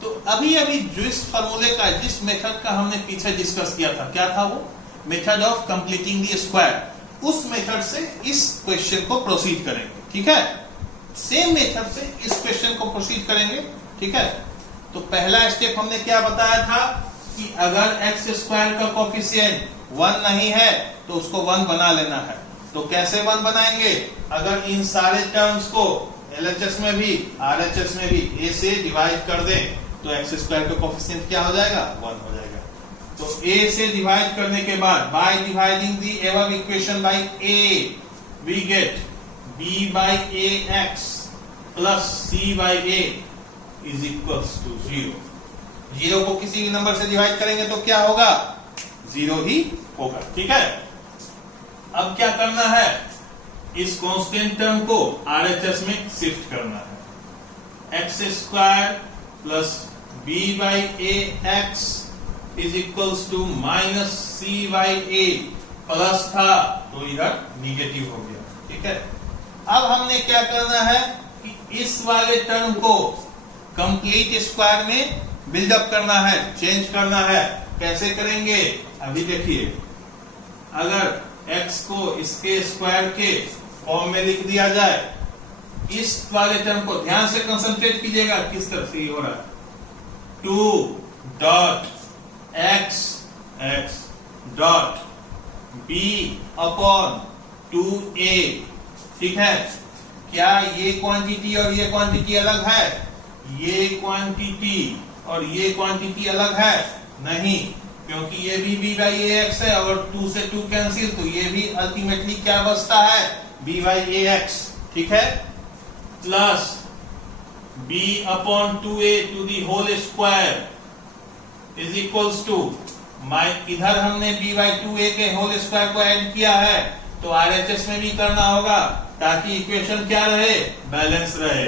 तो अभी अभी जिस फार्मूले का, जिस मेथड का हमने पीछे डिस्कस किया था, क्या था वो, method of completing the square, उस मेथड से इस क्वेश्चन को प्रोसीड करेंगे। ठीक है, सेम मेथड से इस क्वेश्चन को प्रोसीड करेंगे। ठीक है, तो पहला स्टेप हमने क्या बताया था कि अगर एक्स स्क्वायर का कोफिशिएंट 1 नहीं है तो उसको 1 बना लेना है। तो कैसे 1 बनाएंगे? अगर इन सारे टर्म्स को LHS में भी RHS में भी a से डिवाइड कर दें तो एक्स स्क्वायर का कोफिशिएंट क्या हो जाएगा? 1 हो जाएगा। तो a से डिवाइड करने के बाद by dividing the above equation by a we get b by ax plus c by a is equals to 0। 0 को किसी भी नंबर से डिवाइड करेंगे तो क्या होगा? 0 ही होगा। ठीक है, अब क्या करना है? इस कांस्टेंट टर्म को RHS में शिफ्ट करना है। X square plus b by ax is equals to minus c by a plus था तो इधर निगेटिव हो गया। ठीक है, अब हमने क्या करना है कि इस वाले टर्म को कंप्लीट स्क्वायर में बिल्डअप करना है, चेंज करना है। कैसे करेंगे? अभी देखिए, अगर x को इसके स्क्वायर के फॉर्म में लिख दिया जाए, इस वाले टर्म को ध्यान से कंसंट्रेट कीजिएगा किस तरह से हो रहा है। 2 dot x x dot b upon 2a। ठीक है, क्या ये क्वांटिटी और ये क्वांटिटी अलग है? ये क्वांटिटी और ये क्वांटिटी अलग है? नहीं, क्योंकि ये भी b by ax है और 2 से 2 कैंसिल, तो ये भी अल्टीमेटली क्या बचता है? b by ax। ठीक है, plus b upon 2a to the whole square is equals to इधर हमने b by 2a के होल स्क्वायर को ऐड किया है तो RHS में भी करना होगा ताकि इक्वेशन क्या रहे? बैलेंस रहे।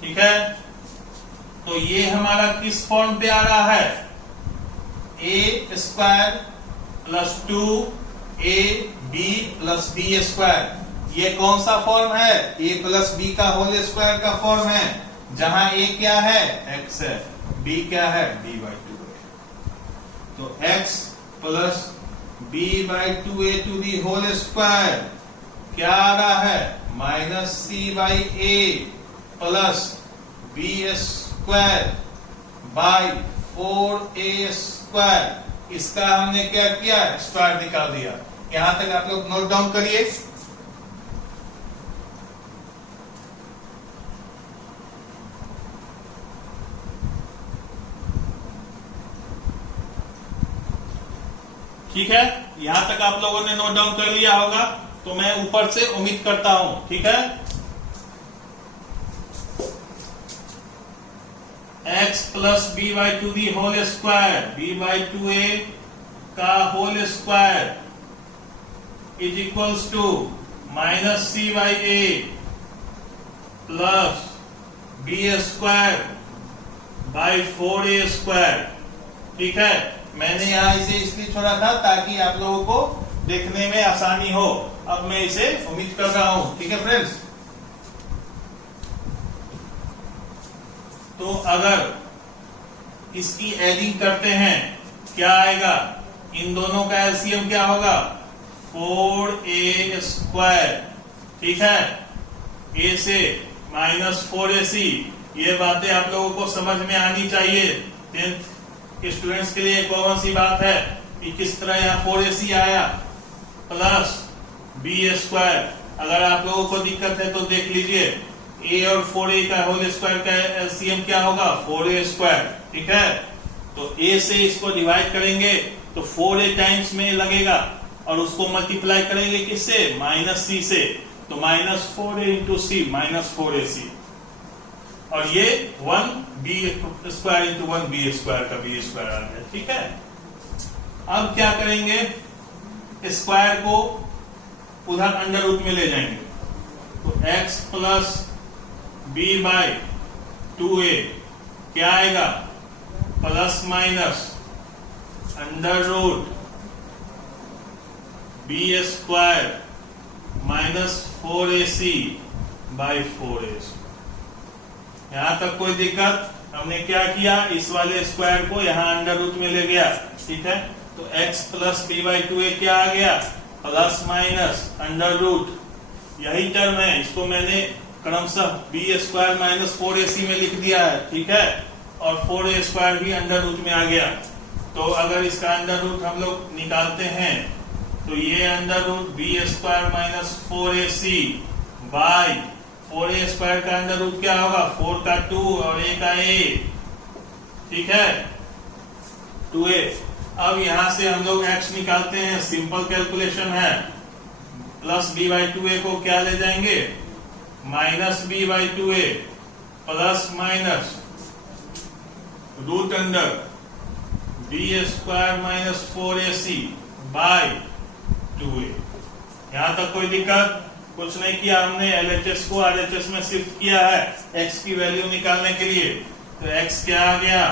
ठीक है, तो ये हमारा किस फॉर्म पे आ रहा है? a square plus 2ab plus b square. ये कौन सा फॉर्म है? a प्लस b का होल स्क्वायर का फॉर्म है, जहां a क्या है? x है, b क्या है? b by 2। तो x plus b by 2a to the whole square क्या आ रहा है? Minus c by a plus b square by 4a square. इसका हमने क्या किया? स्क्वायर निकाल दिया। यहां तक आप लोग नोट डाउन करिए। ठीक है, यहां तक आप लोगों ने नोट डाउन कर लिया होगा, तो मैं ऊपर से उम्मीद करता हूं। ठीक है, x plus B by 2 the whole square, b by 2a का whole square is equals to minus c by a plus b square by 4a square. ठीक है, मैंने यहां इसे इसलिए छोड़ा था ताकि आप लोगों को देखने में आसानी हो। अब मैं इसे उम्मीद कर रहा हूं। ठीक है फ्रेंड्स, तो अगर इसकी एडिंग करते हैं क्या आएगा? इन दोनों का एलसीएम क्या होगा? 4a square. ठीक है, a से माइनस 4ac। ये बातें आप लोगों को समझ में आनी चाहिए। 10th के स्टूडेंट्स के लिए कॉमन सी बात है कि किस तरह यहाँ 4ac आया प्लस b स्क्वायर। अगर आप लोगों को दिक्कत है तो देख लीजिए, a और 4a का होल स्क्वायर का एलसीएम क्या होगा? 4a square. ठीक है, तो a से इसको डिवाइड करेंगे तो 4a टाइम्स में लगेगा और उसको मल्टीप्लाई करेंगे किससे? माइनस c से, तो माइनस 4a इंटू सी, माइनस 4ac। और ये 1b square into 1b square का b स्क्वायर आ गया। ठीक है, अब क्या करेंगे? स्क्वायर को उधर अंडर रूट में ले जाएंगे, तो x plus b by 2a क्या आएगा? Plus minus under root b square minus 4ac by 4a। यहां तक कोई दिक्कत? हमने क्या किया? इस वाले स्क्वायर को यहां अंडर रूट में ले गया। ठीक है, तो x plus b by 2a क्या आ गया? Plus minus under root. यही टर्म है, इसको मैंने क्रमशः बी स्क्वायर माइनस 4ac में लिख दिया है, ठीक है, और 4a स्क्वायर भी अंडर रूट में आ गया। तो अगर इसका अंडर रूट हम लोग निकालते हैं तो ये under root B square minus 4ac by 4a square का अंडर रूट क्या होगा, 4 का 2 और a का a, ठीक है, 2a। अब यहां से हम लोग x निकालते हैं, सिंपल कैलकुलेशन है, प्लस b बाई 2a को क्या ले जाएंगे, minus b by 2a plus minus root under B square minus 4ac by 2a। यहां तक कोई दिक्कत? कुछ नहीं किया हमने, LHS को RHS में शिफ्ट किया है x की वैल्यू निकालने के लिए। तो x क्या आ गया,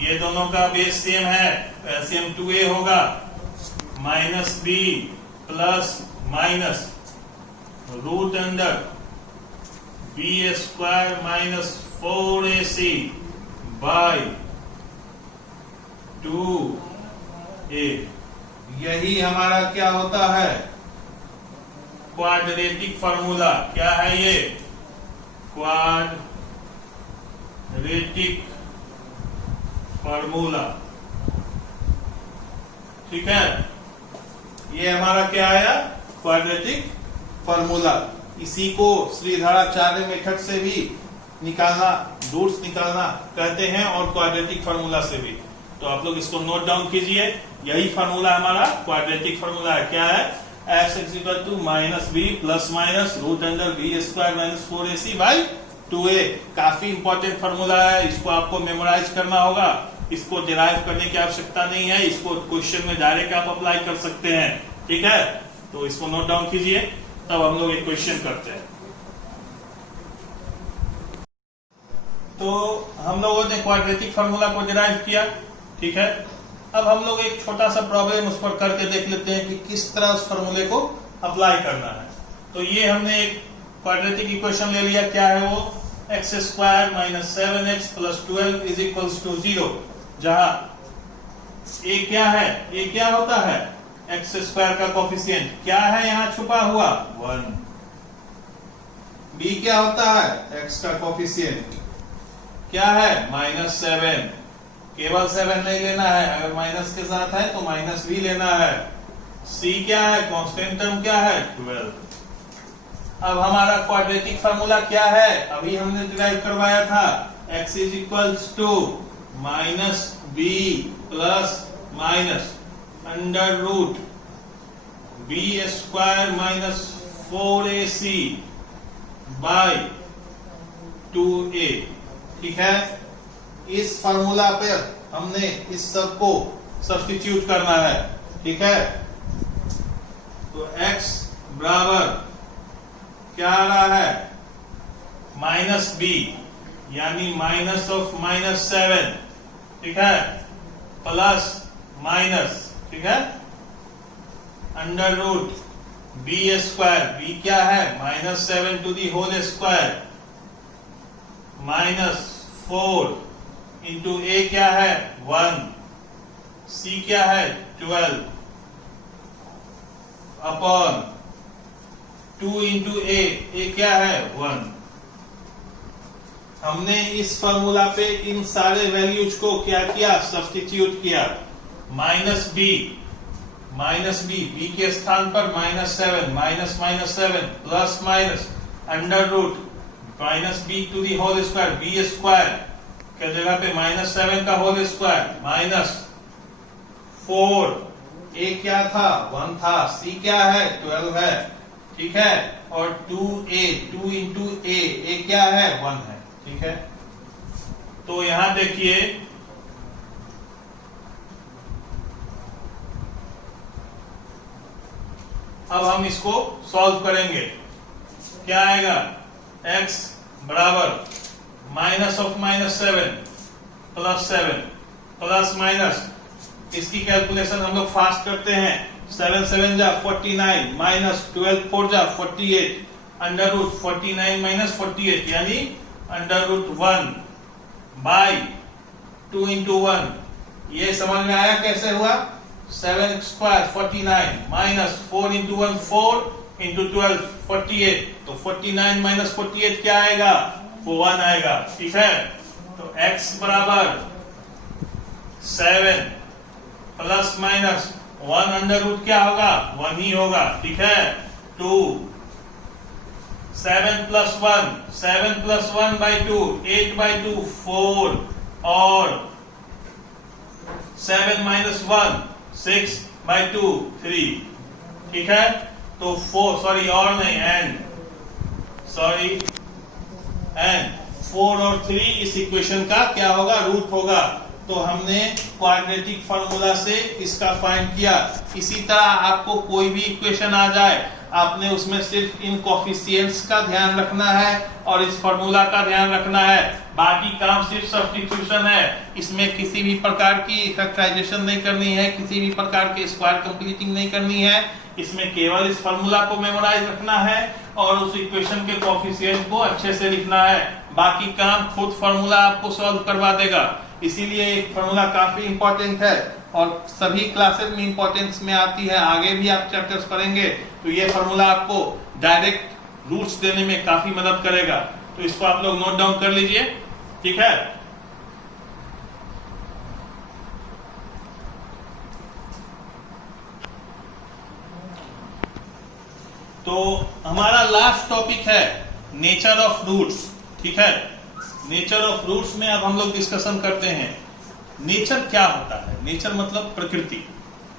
ये दोनों का बेस सेम है, एलसीएम 2a होगा, minus b plus minus root under B square minus 4ac by 2a। यही हमारा क्या होता है, क्वाड्रेटिक फार्मूला। क्या है ये, क्वाड्रेटिक फार्मूला, ठीक है। ये हमारा क्या आया, क्वाड्रेटिक फार्मूला। इसी को श्रीधराचार्य मेथड से भी निकालना, रूट्स निकालना कहते हैं, और क्वाड्रेटिक फार्मूला से भी। तो आप लोग इसको नोट डाउन कीजिए, यही फार्मूला हमारा क्वाड्रेटिक फार्मूला है। क्या है, x is equal to minus B plus minus root under B square minus 4ac by 2a। काफी इंपॉर्टेंट फार्मूला है, इसको आपको मेमोराइज करना होगा, इसको डिराइव करने की आवश्यकता नहीं है, इसको क्वेश्चन में डायरेक्ट आप अप्लाई कर सकते हैं, ठीक है। तो इसको नोट डाउन कीजिए, तब हम लोग एक क्वेश्चन करते हैं। तो हम लोगों ने क्वाड्रेटिक फार्मूला को डिराइव किया, ठीक है। अब हम लोग एक छोटा सा प्रॉब्लम उस पर करके देख लेते हैं कि किस तरह उस फार्मूले को अप्लाई करना है। तो ये हमने एक क्वाड्रेटिक इक्वेशन ले लिया, क्या है वो, x square minus 7x plus 12 is equals to 0, जहां ए क्या है, ए क्या होता है, एक्स स्क्वायर का कोफिशिएंट क्या है यहाँ छुपा हुआ, 1। बी क्या होता है, एक्स का कोफिशिएंट क्या है, माइनस 7। केवल 7 नहीं लेना है, अगर माइनस के साथ है तो माइनस भी लेना है। सी क्या है, कांस्टेंट टर्म क्या है, 12। अब हमारा क्वाड्रेटिक फार्मूला क्या है, अभी हमने डिराइव करवाया था, x is equals to minus B plus minus under root B square minus 4ac by 2a, ठीक है। इस फार्मूला पर हमने इस सब को सब्स्टिट्यूट करना है, ठीक है। तो x बराबर क्या आ रहा है, माइनस बी यानी माइनस ऑफ माइनस 7, ठीक है, प्लस माइनस, ठीक है, under root B square, B क्या है, minus 7 to the whole square minus 4 into A क्या है 1, सी क्या है 12 अपॉन 2 इंटू ए क्या है 1। हमने इस फॉर्मूला पे इन सारे वैल्यूज को क्या किया, सब्स्टिट्यूट किया। माइनस बी बी के स्थान पर minus 7, minus minus 7 plus minus under root minus B to the whole square, B square के जगह पे माइनस 7 का होल स्क्वायर माइनस 4, ए क्या था 1 था, सी क्या है 12 है, ठीक है, और 2a 2 इंटू ए क्या है 1 है, ठीक है। तो यहां देखिए अब हम इसको सॉल्व करेंगे, क्या आएगा, x बराबर minus of minus 7 plus 7 plus minus, इसकी कैलकुलेशन हम लोग फास्ट करते हैं, 7 7 जा 49 माइनस 12 4 जा 48 अंडर रूट 49 माइनस 48 यानी अंडर रूट 1 बाई 2 इंटू 1। ये समझ में आया कैसे हुआ, 7 स्क्वायर 49 माइनस 4 इंटू 1 4 इंटू 12 48, तो 49 माइनस 48 क्या आएगा? 1 आएगा। ठीक है, तो x बराबर 7 प्लस माइनस 1 अंडर रूट क्या होगा? 1 ही होगा। ठीक है, 2 7 प्लस 1 7 प्लस 1 बाई 2 8 बाई 2 4 और 7 माइनस 1 6 बाई 2 3। ठीक है, तो 4 सॉरी और नहीं एंड सॉरी एंड 4 और 3 इस इक्वेशन का क्या होगा? रूट होगा। तो हमने क्वाड्रेटिक फार्मूला से इसका फाइंड किया। इसी तरह आपको कोई भी इक्वेशन आ जाए, आपने उसमें सिर्फ इन कोफिशिएंट्स का ध्यान रखना है और इस फार्मूला का ध्यान रखना है। बाकी काम सिर्फ सब्स्टिट्यूशन है। इसमें किसी भी प्रकार की फैक्टराइजेशन नहीं करनी है, किसी भी प्रकार के स्क्वायर कंप्लीटिंग नहीं करनी है। इसमें केवल इस फार्मूला को मेमोराइज रखना है और उस इक्वेशन के कोफिशिएंट को अच्छे से लिखना है। बाकी काम खुद फार्मूला आपको सॉल्व करवा देगा। इसीलिए एक फार्मूला काफी इंपॉर्टेंट है और सभी क्लासेस में इंपॉर्टेंस में आती है। आगे भी आप चैप्टर्स पढ़ेंगे तो ये फार्मूला आपको डायरेक्ट रूट्स देने में काफी मदद करेगा। तो इसको आप लोग नोट डाउन कर लीजिए। ठीक है, तो हमारा लास्ट टॉपिक है नेचर ऑफ रूट्स। ठीक है, नेचर ऑफ रूट्स में अब हम लोग डिस्कशन करते हैं नेचर क्या होता है। नेचर मतलब प्रकृति।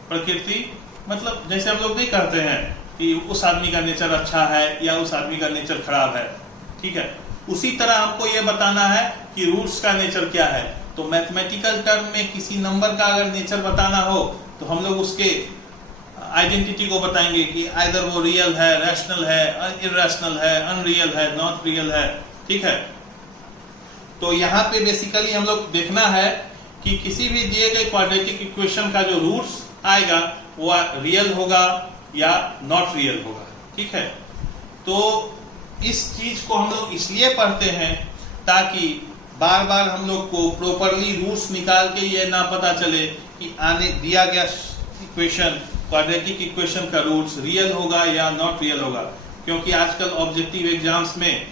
प्रकृति मतलब जैसे हम लोग नहीं कहते हैं कि उस आदमी का नेचर अच्छा है या उस आदमी का नेचर खराब है। ठीक है, उसी तरह हमको ये बताना है कि रूट्स का नेचर क्या है। तो मैथमेटिकल टर्म में किसी नंबर का अगर नेचर बताना हो तो हम लोग उसके आइडेंटिटी को बताएंगे कि आइदर वो रियल है, रैशनल है, इरैशनल है, अनरियल है, नॉट रियल है। ठीक है, तो यहाँ पे बेसिकली हम लोग देखना है कि किसी भी दिए गए क्वाड्रेटिक इक्वेशन का जो रूट्स आएगा वो रियल होगा या नॉट रियल होगा। ठीक है, तो इस चीज को हम लोग इसलिए पढ़ते हैं ताकि बार बार हम लोग को प्रॉपरली रूट्स निकाल के ये ना पता चले कि आने दिया गया इक्वेशन क्वाड्रेटिक इक्वेशन का रूट्स रियल होगा या नॉट रियल होगा। क्योंकि आजकल ऑब्जेक्टिव एग्जाम्स में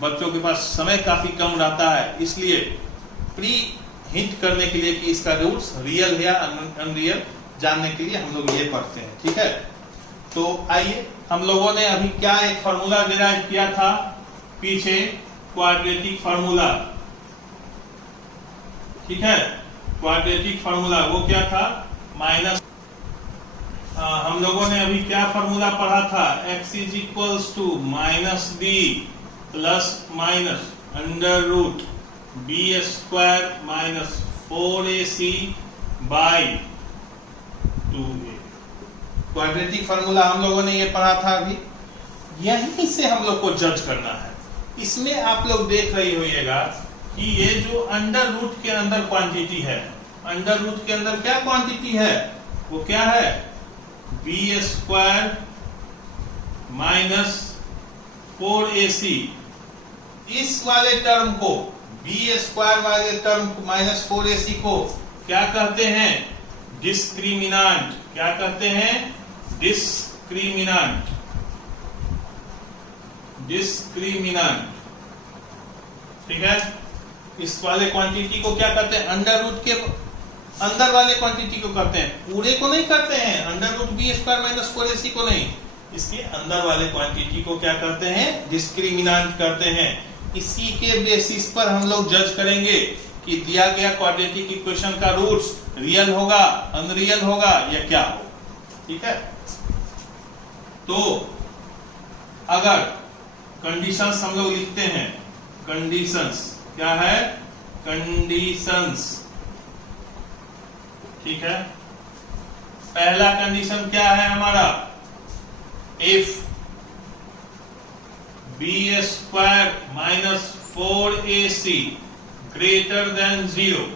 बच्चों के पास समय काफी कम रहता है, इसलिए प्री हिंट करने के लिए कि इसका रूट्स रियल है या अनरियल जानने के लिए हम लोग ये पढ़ते हैं। ठीक है, तो आइए हम लोगों ने अभी क्या एक फार्मूला डिराइव किया था पीछे, क्वाड्रेटिक फार्मूला। ठीक है, क्वाड्रेटिक फार्मूला वो क्या था? माइनस हम लोगों ने अभी क्या फार्मूला पढ़ा था? x is equals to minus B plus minus under root B square minus 4ac by 2a। Quadratic formula हम लोगों ने ये पढ़ा था अभी। यहीं से हम लोग को जज करना है। इसमें आप लोग देख रही होइएगा कि ये जो अंडर रूट के अंदर क्वांटिटी है, अंडर रूट के अंदर क्या क्वांटिटी है? वो क्या है? B square minus 4ac। इस वाले टर्म को, बी स्क्वायर वाले टर्म माइनस 4ac को क्या कहते हैं? डिस्क्रिमिनांट। क्या कहते हैं? डिस्क्रिमिनांट। डिस्क्रिमिनांट। ठीक है, इस वाले क्वांटिटी को क्या कहते हैं? अंडर रूट के अंदर वाले क्वांटिटी को कहते हैं, पूरे को नहीं कहते हैं। Under root B square minus 4ac को नहीं, इसके अंदर वाले क्वांटिटी को क्या करते हैं? डिस्क्रिमिनांट करते हैं। इसी के बेसिस पर हम लोग जज करेंगे कि दिया गया क्वाड्रेटिक इक्वेशन का रूट्स रियल होगा, अनरियल होगा या क्या होगा। ठीक है, तो अगर कंडीशंस हम लोग लिखते हैं, कंडीशंस क्या है? कंडीशंस। ठीक है, पहला कंडीशन क्या है हमारा? If b square minus 4ac greater than 0,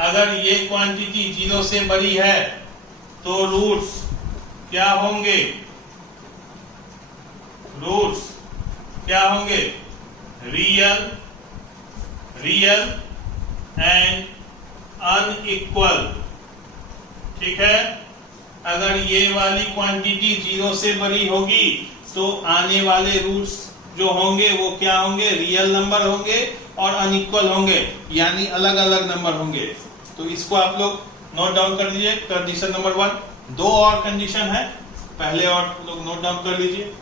अगर ये क्वांटिटी 0 से बड़ी है तो रूट्स क्या होंगे? रूट्स क्या होंगे? Real, real and unequal. ठीक है, अगर ये वाली क्वांटिटी 0 से बड़ी होगी तो आने वाले रूट्स जो होंगे वो क्या होंगे, रियल नंबर होंगे और अनइक्वल होंगे, यानी अलग अलग नंबर होंगे। तो इसको आप लोग नोट डाउन कर लीजिए, कंडीशन नंबर 1। 2 और कंडीशन है, पहले और लोग नोट डाउन कर लीजिए।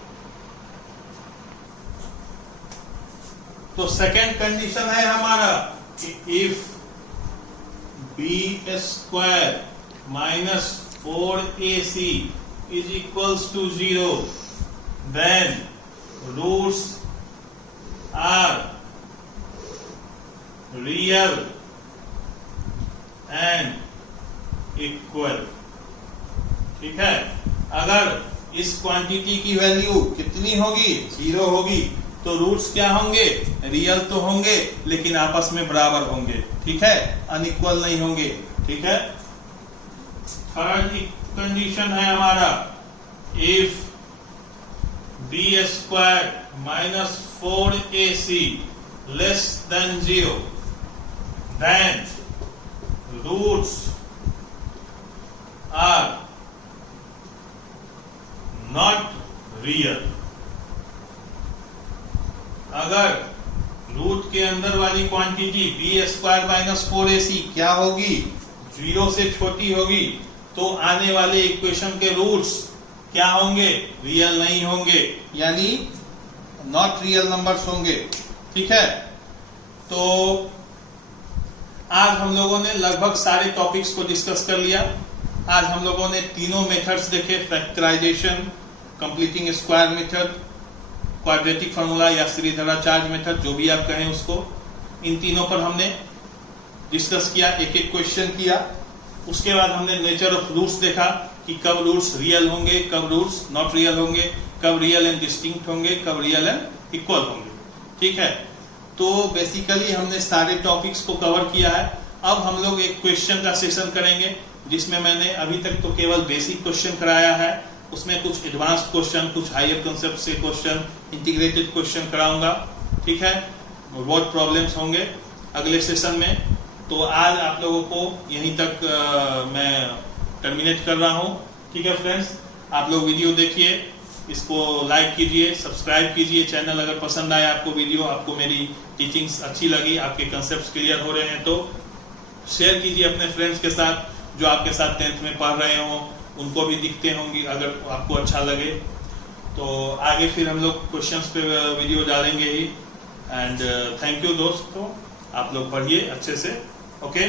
तो सेकेंड कंडीशन है हमारा if b square minus 4ac is equals to 0 then roots are real and equal. ठीक है, अगर इस क्वांटिटी की वैल्यू कितनी होगी, 0 होगी, तो रूट्स क्या होंगे, रियल तो होंगे लेकिन आपस में बराबर होंगे। ठीक है, अनइक्वल नहीं होंगे। ठीक है, थर्ड कंडीशन है हमारा if b square minus 4ac less than 0 then roots are not real. अगर रूट के अंदर वाली quantity b square minus 4ac क्या होगी, 0 से छोटी होगी, तो आने वाले इक्वेशन के रूट्स क्या होंगे, रियल नहीं होंगे, यानी नॉट रियल नंबर्स होंगे। ठीक है, तो आज हम लोगों ने लगभग सारे टॉपिक्स को डिस्कस कर लिया। आज हम लोगों ने तीनों मेथड्स देखे, factorization, completing square method, quadratic formula या श्रीधराचार्य मेथड, जो भी आप कहें उसको। इन तीनों पर हमने डिस्कस किया, एक एक क्वेश्चन किया। उसके बाद हमने नेचर ऑफ रूट्स देखा कि कब रूट्स रियल होंगे, कब रूट्स नॉट रियल होंगे, कब रियल एंड डिस्टिंक्ट होंगे, कब रियल एंड इक्वल होंगे। ठीक है, तो बेसिकली हमने सारे टॉपिक्स को कवर किया है। अब हम लोग एक क्वेश्चन का सेशन करेंगे जिसमें मैंने अभी तक तो केवल बेसिक क्वेश्चन कराया है, उसमें कुछ एडवांस क्वेश्चन, कुछ हायर कंसेप्ट से क्वेश्चन, इंटीग्रेटेड क्वेश्चन कराऊंगा। ठीक है, बहुत प्रॉब्लम्स होंगे अगले सेशन में। तो आज आप लोगों को यहीं तक मैं टर्मिनेट कर रहा हूं। ठीक है फ्रेंड्स, आप लोग वीडियो देखिए, इसको लाइक कीजिए, सब्सक्राइब कीजिए चैनल। अगर पसंद आए आपको वीडियो, आपको मेरी टीचिंग्स अच्छी लगी, आपके कंसेप्ट क्लियर हो रहे हैं, तो शेयर कीजिए अपने फ्रेंड्स के साथ जो आपके साथ 10th में पढ़ रहे हो, उनको भी दिखते होंगे अगर आपको अच्छा लगे। तो आगे फिर हम लोग क्वेश्चंस पे वीडियो डालेंगे ही। एंड थैंक यू दोस्तों, आप लोग पढ़िए अच्छे से। ओके।